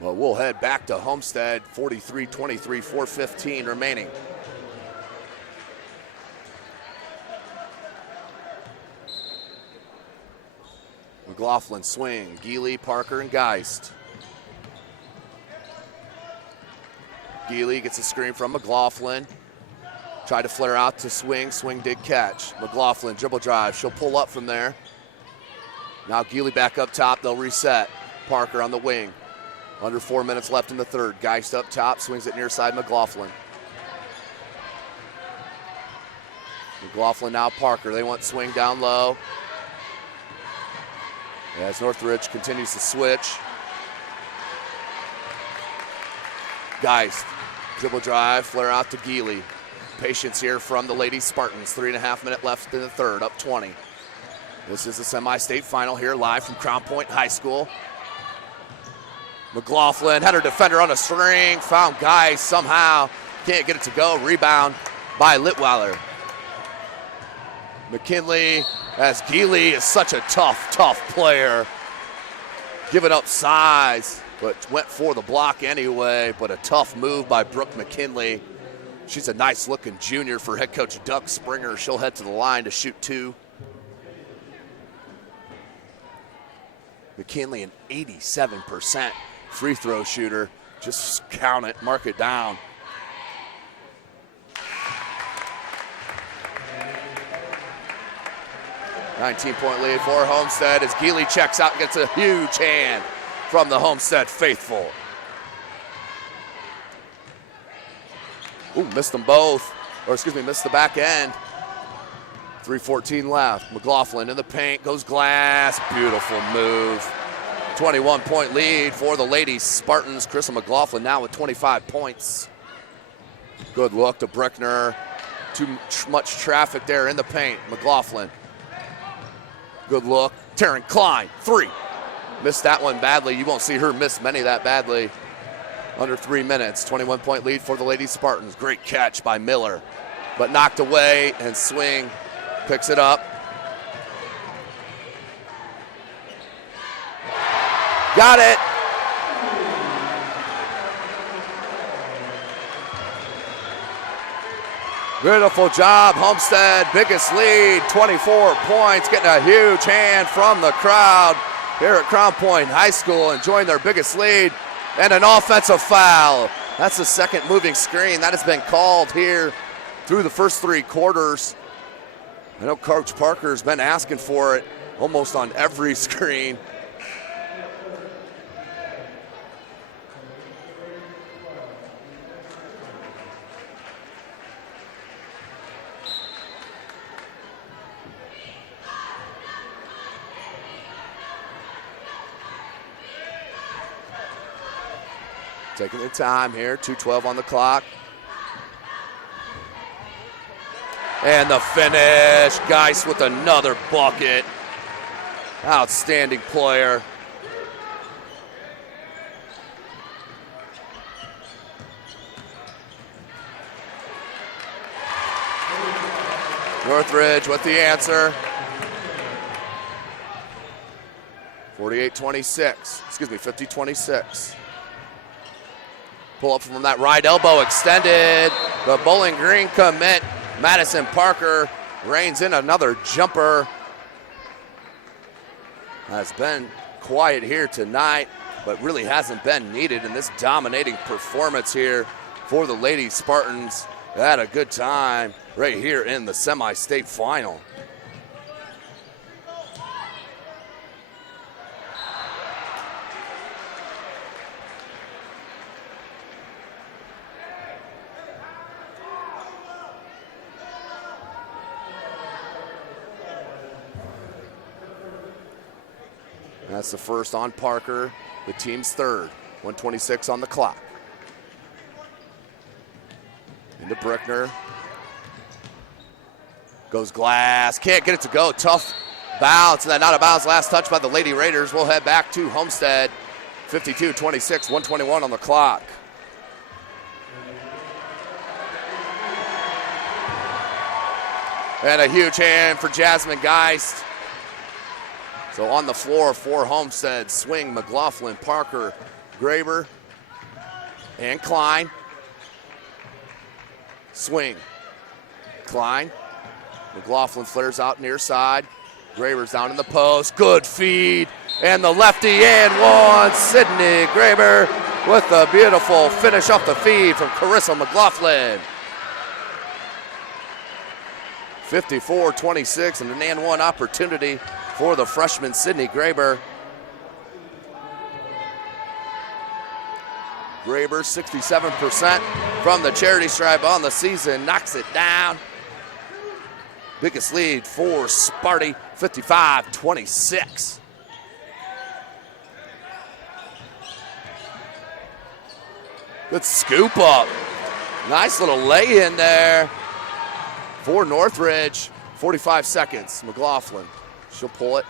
Well, we'll head back to Homestead, 43-23, 4:15 remaining. McLaughlin swing, Geely, Parker, and Geist. Geely gets a screen from McLaughlin. Tried to flare out to swing. Swing did catch. McLaughlin, dribble drive. She'll pull up from there. Now Geely back up top. They'll reset. Parker on the wing. Under 4 minutes left in the third. Geist up top. Swings it near side McLaughlin. McLaughlin now Parker. They want swing down low. As Northridge continues to switch. Geist. Dribble drive, flare out to Geely. Patience here from the Lady Spartans. 3.5 minutes left in the third, up 20. This is the semi-state final here, live from Crown Point High School. McLaughlin had her defender on a string, found Geist somehow. Can't get it to go. Rebound by Litweiler. McKinley, as Geely is such a tough player. Giving up size. but went for the block anyway, but a tough move by Brooke McKinley. She's a nice-looking junior for head coach Doug Springer. She'll head to the line to shoot 2. McKinley, an 87% free throw shooter. Just count it, mark it down. $19-point lead for Homestead as Geely checks out and gets a huge hand from the Homestead faithful. Ooh, missed them both. Missed the back end. 3:14 left. McLaughlin in the paint, goes glass. Beautiful move. 21-point lead for the Lady Spartans. Krista McLaughlin now with 25 points. Good look to Brickner. Too much traffic there in the paint. McLaughlin. Good look. Taryn Klein, 3. Missed that one badly. You won't see her miss many that badly. Under 3 minutes. 21-point lead for the Lady Spartans. Great catch by Miller. But knocked away, and Swing picks it up. Got it. Beautiful job, Homestead. Biggest lead, 24 points. Getting a huge hand from the crowd here at Crown Point High School, enjoying their biggest lead. And an offensive foul. That's the second moving screen. That has been called here through the first 3 quarters. I know Coach Parker's been asking for it almost on every screen. Taking their time here, 2:12 on the clock. And the finish, Geist with another bucket. Outstanding player. Northridge with the answer. 50-26. Pull up from that right elbow extended. The Bowling Green commit, Madison Parker, reins in another jumper. Has been quiet here tonight, but really hasn't been needed in this dominating performance here for the Lady Spartans. They had a good time right here in the semi-state final. That's the first on Parker, the team's third. 1:26 on the clock. Into Brickner. Goes glass, can't get it to go. Tough bounce, and then out of bounds. Last touch by the Lady Raiders. We'll head back to Homestead. 52-26, 1:21 on the clock. And a huge hand for Jasmine Geist. So on the floor for Homestead, Swing, McLaughlin, Parker, Graber, and Klein. Swing, Klein. McLaughlin flares out near side. Graber's down in the post. Good feed. And the lefty and one. Sydney Graber with a beautiful finish off the feed from Carissa McLaughlin. 54-26 and an and one opportunity for the freshman Sydney Graber. Graber, 67% from the charity stripe on the season, knocks it down. Biggest lead for Sparty, 55-26. Good scoop up. Nice little lay in there for Northridge. 45 seconds, McLaughlin. She'll pull it.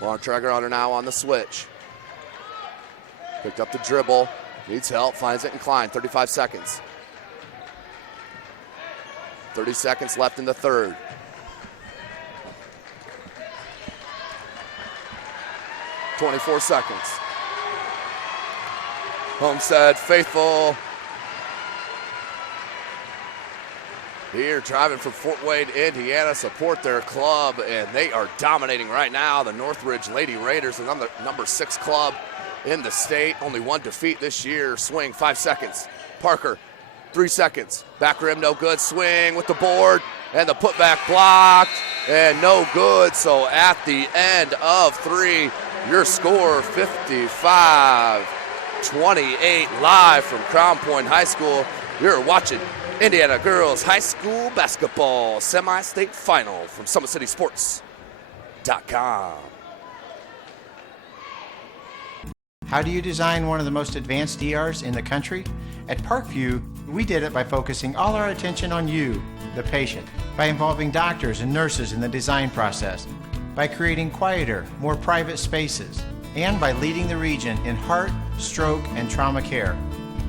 Long trigger on her now on the switch. Picked up the dribble. Needs help. Finds it in Klein. 35 seconds. 30 seconds left in the third. 24 seconds. Homestead faithful here driving from Fort Wayne, Indiana, support their club, and they are dominating right now. The Northridge Lady Raiders, the number 6 club in the state. Only one defeat this year. Swing, 5 seconds. Parker, 3 seconds. Back rim, no good. Swing with the board, and the putback blocked, and no good. So at the end of 3, your score 55-28 live from Crown Point High School. You're watching Indiana Girls High School Basketball Semi-State Final from SummitCitySports.com. How do you design one of the most advanced ERs in the country? At Parkview, we did it by focusing all our attention on you, the patient, by involving doctors and nurses in the design process, by creating quieter, more private spaces, and by leading the region in heart, stroke, and trauma care.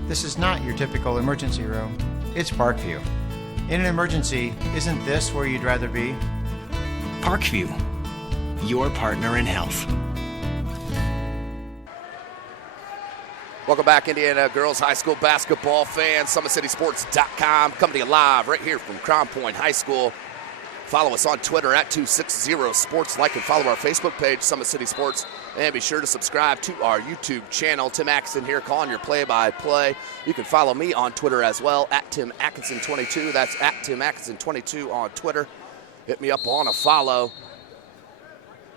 This is not your typical emergency room. It's Parkview. In an emergency, isn't this where you'd rather be? Parkview, your partner in health. Welcome back, Indiana Girls High School basketball fans. SummitCitySports.com coming to you live right here from Crown Point High School. Follow us on Twitter at 260sports. Like and follow our Facebook page, Summit City Sports. And be sure to subscribe to our YouTube channel. Tim Atkinson here calling your play-by-play. You can follow me on Twitter as well, at Tim Atkinson22. That's at Tim Atkinson22 on Twitter. Hit me up on a follow.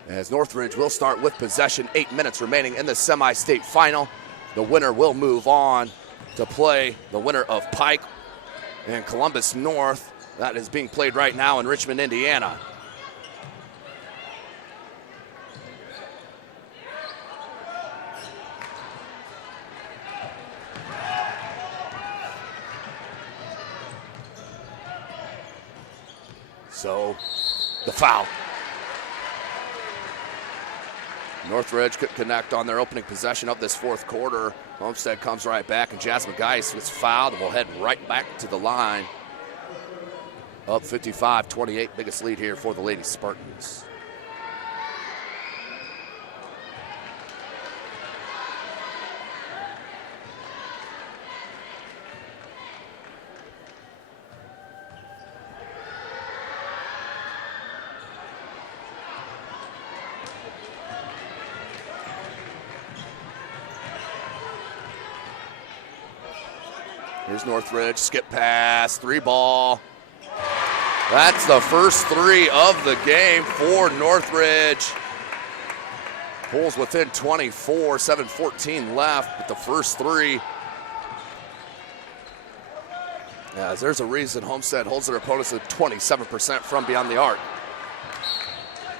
As Northridge will start with possession, 8 minutes remaining in the semi-state final. The winner will move on to play the winner of Pike and Columbus North. That is being played right now in Richmond, Indiana. So, the foul. Northridge could connect on their opening possession of this fourth quarter. Homestead comes right back, and Jasmine Geis was fouled and will head right back to the line. Up 55-28, biggest lead here for the Lady Spartans. Here's Northridge, skip pass, 3-ball. That's the first 3 of the game for Northridge. Pulls within 24, 7:14 left, but the first 3. As there's a reason Homestead holds their opponents at 27% from beyond the arc.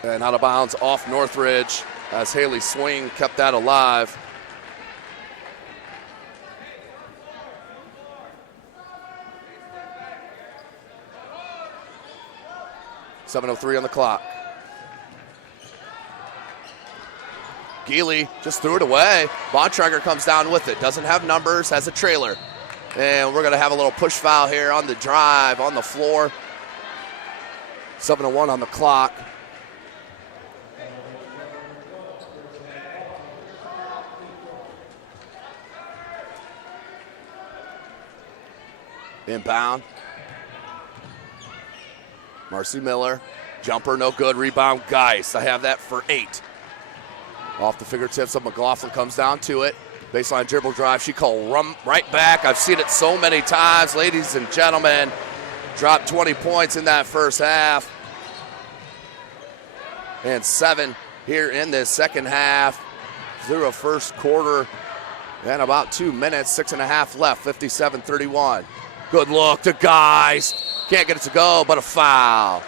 And out of bounds off Northridge as Haley Swing kept that alive. .7:03 on the clock. Geely just threw it away. Bontrager comes down with it. Doesn't have numbers, has a trailer. And we're going to have a little push foul here on the drive, on the floor. 7:01 on the clock. Inbound. Marcy Miller, jumper, no good, rebound, Geis. I have that for 8. Off the fingertips of McLaughlin, comes down to it. Baseline dribble drive, she called right back. I've seen it so many times, ladies and gentlemen. Dropped 20 points in that first half. And 7 here in this second half. Through a first quarter and about 2 minutes, 6.5 left, 57-31. Good look to Geis. Can't get it to go, but a foul.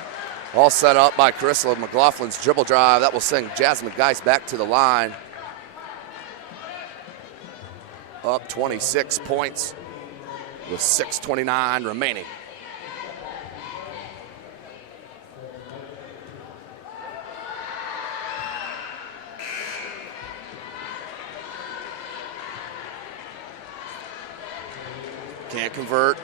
All set up by Carissa McLaughlin's dribble drive. That will send Jasmine Geis back to the line. Up 26 points with 6:29 remaining. Can't convert.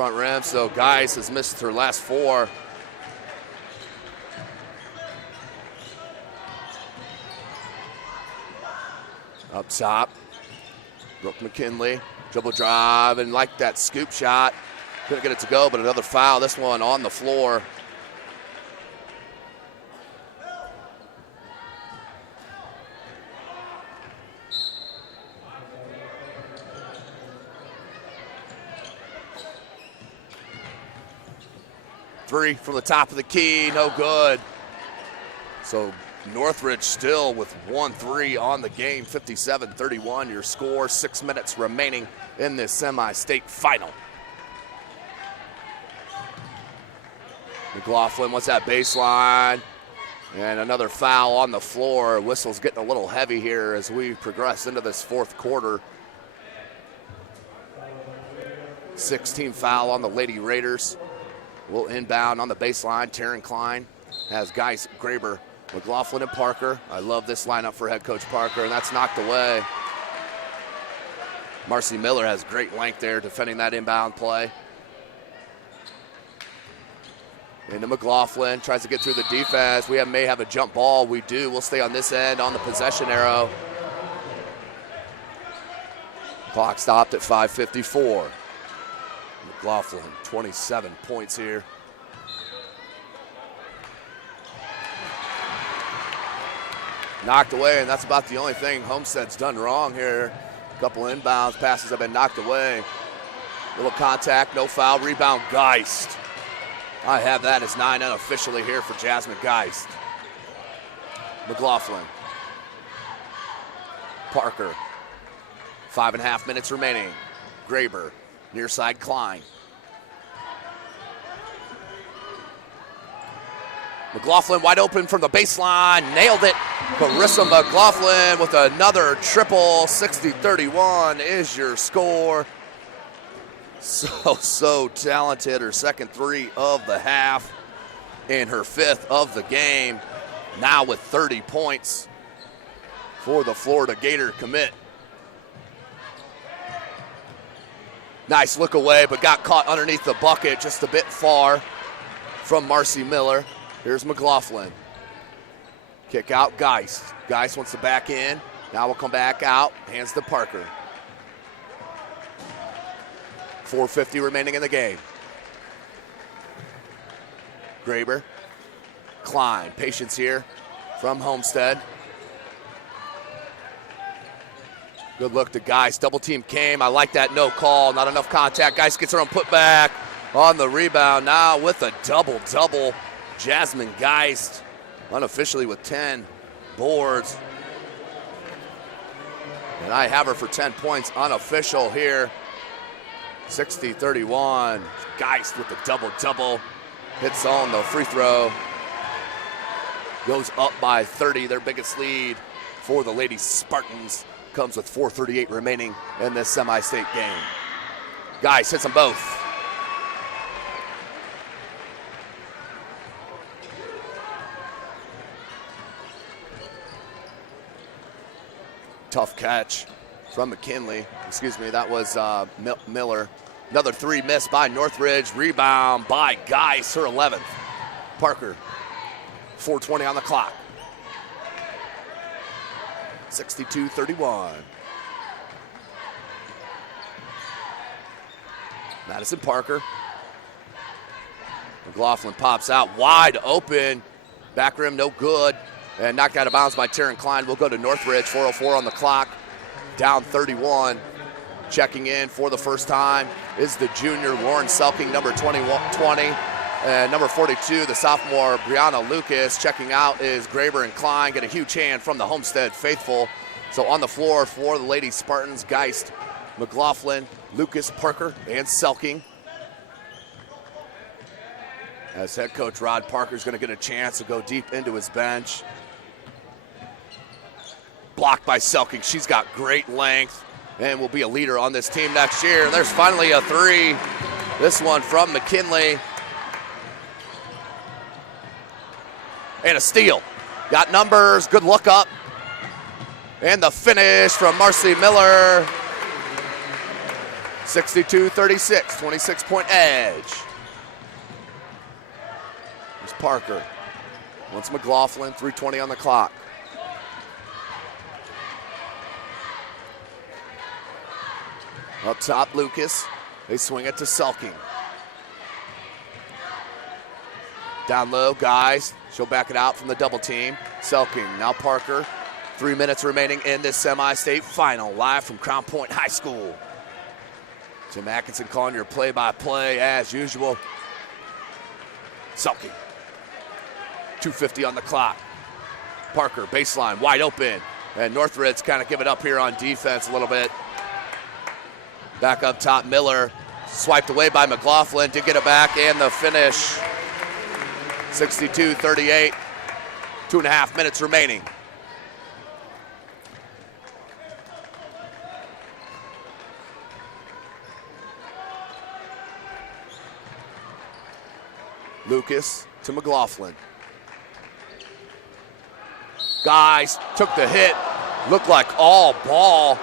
front rim, so Geis has missed her last 4. Up top, Brooke McKinley, dribble drive, and like that scoop shot. Couldn't get it to go, but another foul. This one on the floor. Three from the top of the key, no good. So Northridge still with 1-3 on the game, 57-31 your score, 6 minutes remaining in this semi-state final. McLaughlin wants that baseline, and another foul on the floor. Whistle's getting a little heavy here as we progress into this fourth quarter. 16 foul on the Lady Raiders. Will inbound on the baseline. Taryn Klein has Geis, Graber, McLaughlin, and Parker. I love this lineup for head coach Parker, and that's knocked away. Marcy Miller has great length there defending that inbound play. Into McLaughlin, tries to get through the defense. We may have a jump ball. We do. We'll stay on this end on the possession arrow. Clock stopped at 5:54. McLaughlin, 27 points here. Knocked away, and that's about the only thing Homestead's done wrong here. A couple inbounds, passes have been knocked away. Little contact, no foul, rebound, Geist. I have that as 9 unofficially here for Jasmine Geist. McLaughlin. Parker. 5.5 minutes remaining. Graber. Near side Klein. McLaughlin wide open from the baseline. Nailed it. Carissa McLaughlin with another triple. 60-31 is your score. So talented. Her second 3 of the half and her 5th of the game. Now with 30 points for the Florida Gator commit. Nice look away, but got caught underneath the bucket just a bit far from Marcy Miller. Here's McLaughlin. Kick out Geist. Geist wants to back in. Now we'll come back out. Hands to Parker. 4:50 remaining in the game. Graber. Klein. Patience here from Homestead. Good look to Geist. Double team came. I like that no call. Not enough contact. Geist gets her own putback on the rebound. Now with a double-double. Jasmine Geist unofficially with 10 boards. And I have her for 10 points unofficial here. 60-31. Geist with the double-double. Hits on the free throw. Goes up by 30, their biggest lead for the Lady Spartans. Comes with 4:38 remaining in this semi-state game. Geist hits them both. Tough catch from McKinley. Excuse me, that was Miller. Another 3 missed by Northridge. Rebound by Geist, her 11th. Parker, 4:20 on the clock. 62-31. Madison Parker. McLaughlin pops out wide open. Back rim no good. And knocked out of bounds by Taryn Klein. We'll go to Northridge, 4:04 on the clock. Down 31. Checking in for the first time is the junior Lauren Selking, number 20. And number 42, the sophomore Brianna Lucas. Checking out is Graber and Klein. Get a huge hand from the Homestead faithful. So on the floor for the Lady Spartans, Geist, McLaughlin, Lucas, Parker, and Selking. As head coach Rod Parker is going to get a chance to go deep into his bench. Blocked by Selking. She's got great length and will be a leader on this team next year. And there's finally a 3. This one from McKinley. And a steal. Got numbers, good look up. And the finish from Marcy Miller. 62-36, 26-point edge. Here's Parker. Once McLaughlin, 3:20 on the clock. Up top, Lucas. They swing it to Selking. Down low, guys. She'll back it out from the double team. Selking, now Parker. 3 minutes remaining in this semi-state final, live from Crown Point High School. Jim Atkinson calling your play-by-play as usual. Selking. 2:50 on the clock. Parker, baseline, wide open. And Northridge kind of give it up here on defense a little bit. Back up top, Miller. Swiped away by McLaughlin. Did get it back, and the finish. 62-38. 2.5 minutes remaining. Lucas to McLaughlin. Guys, took the hit. Looked like all ball.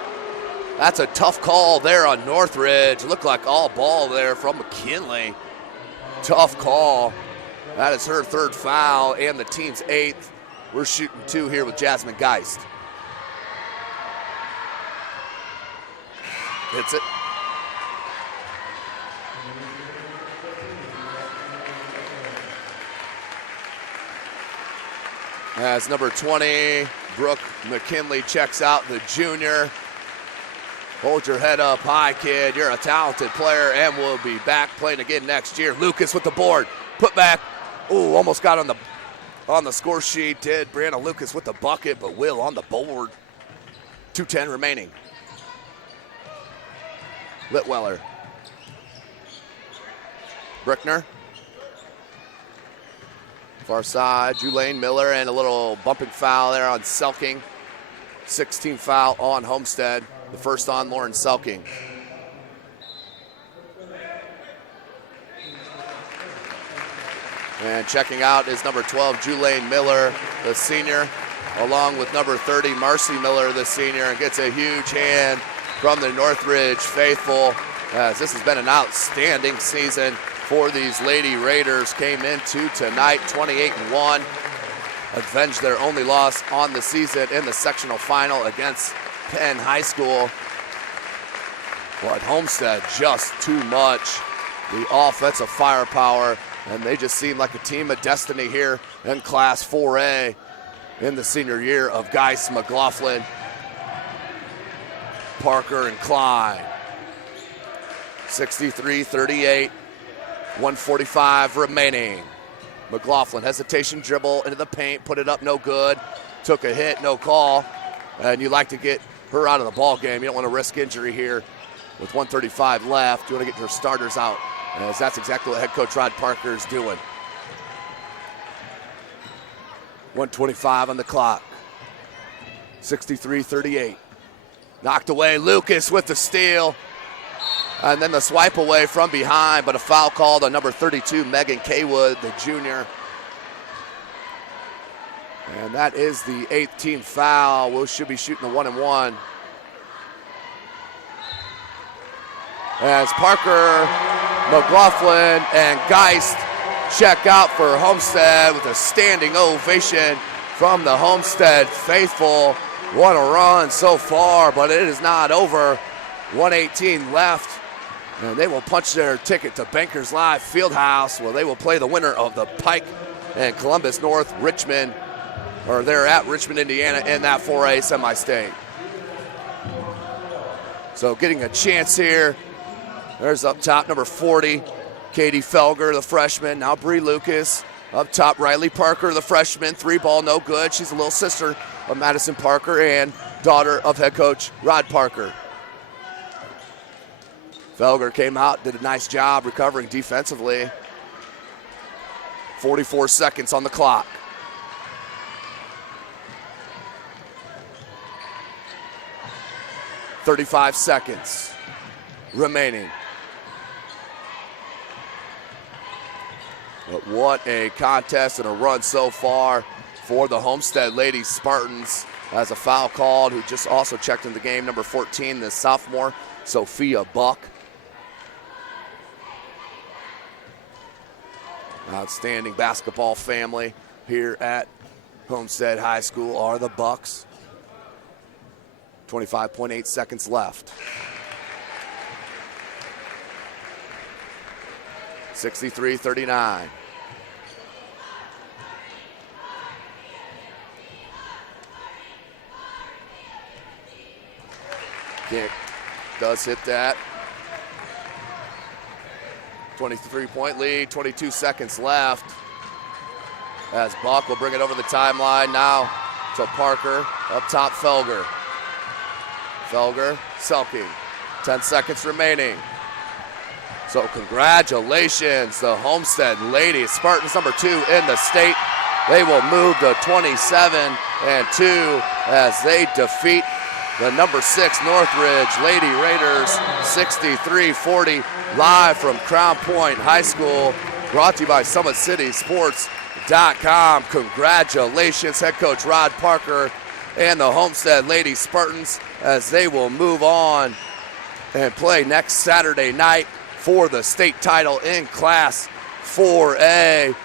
That's a tough call there on Northridge. Looked like all ball there from McKinley. Tough call. That is her third foul and the team's 8th. We're shooting 2 here with Jasmine Geist. Hits it. As number 20, Brooke McKinley checks out, the junior. Hold your head up high, kid. You're a talented player, and we'll be back playing again next year. Lucas with the board. Put back. Ooh, almost got on the score sheet. Did Brianna Lucas with the bucket, but Will on the board. 2:10 remaining. Litweller. Brickner. Far side, Julane Miller, and a little bumping foul there on Selking. 16 foul on Homestead. The first on Lauren Selking. And checking out is number 12, Julane Miller, the senior, along with number 30, Marcy Miller, the senior, and gets a huge hand from the Northridge faithful, as this has been an outstanding season for these Lady Raiders. Came into tonight 28-1, avenged their only loss on the season in the sectional final against Penn High School. But Homestead, just too much. The offensive firepower, and they just seem like a team of destiny here in Class 4A in the senior year of Geist, McLaughlin, Parker, and Klein. 63-38, 1:45 remaining. McLaughlin, hesitation dribble into the paint, put it up, no good. Took a hit, no call. And you like to get her out of the ball game. You don't want to risk injury here with 1:35 left. You want to get your starters out, as that's exactly what head coach Rod Parker is doing. 1:25 on the clock. 63-38. Knocked away, Lucas with the steal. And then the swipe away from behind, but a foul called on number 32, Megan Kaywood, the junior. And that is the 8th team foul. We should be shooting a 1-and-1. As Parker, McLaughlin, and Geist check out for Homestead with a standing ovation from the Homestead faithful. What a run so far, but it is not over. 1:18 left. And they will punch their ticket to Bankers Live Fieldhouse, where they will play the winner of the Pike and Columbus North Richmond, or they're at Richmond, Indiana in that 4A semi-state. So getting a chance here. There's up top number 40, Katie Felger, the freshman. Now Bree Lucas. Up top, Riley Parker, the freshman. 3-ball, no good. She's a little sister of Madison Parker and daughter of head coach Rod Parker. Felger came out, did a nice job recovering defensively. 44 seconds on the clock. .35 seconds remaining. But what a contest and a run so far for the Homestead Lady Spartans. As a foul called, who just also checked in the game, number 14, the sophomore, Sophia Buck. Outstanding basketball family here at Homestead High School are the Bucks. 25.8 seconds left. 63-39. Kick does hit that. 23-point lead, 22 seconds left. As Buck will bring it over the timeline now to Parker. Up top, Felger. Felger, Selke. 10 seconds remaining. So congratulations, the Homestead ladies. Spartans number 2 in the state. They will move to 27-2 as they defeat the number 6 Northridge Lady Raiders 63-40, live from Crown Point High School, brought to you by SummitCitySports.com. Congratulations, head coach Rod Parker and the Homestead Lady Spartans, as they will move on and play next Saturday night for the state title in Class 4A.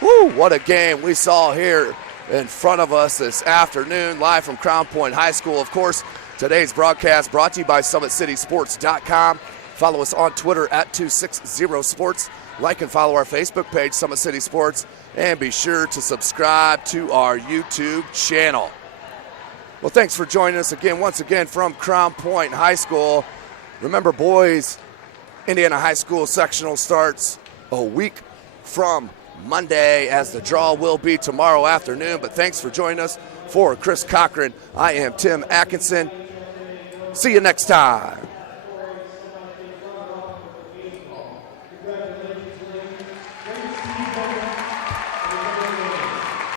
Woo, what a game we saw here in front of us this afternoon, live from Crown Point High School. Of course, today's broadcast brought to you by SummitCitySports.com. Follow us on Twitter at 260sports. Like and follow our Facebook page, Summit City Sports, and be sure to subscribe to our YouTube channel. Well, thanks for joining us once again from Crown Point High School. Remember, boys, Indiana High School sectional starts a week from Monday, as the draw will be tomorrow afternoon. But thanks for joining us. For Chris Cochran, I am Tim Atkinson. See you next time.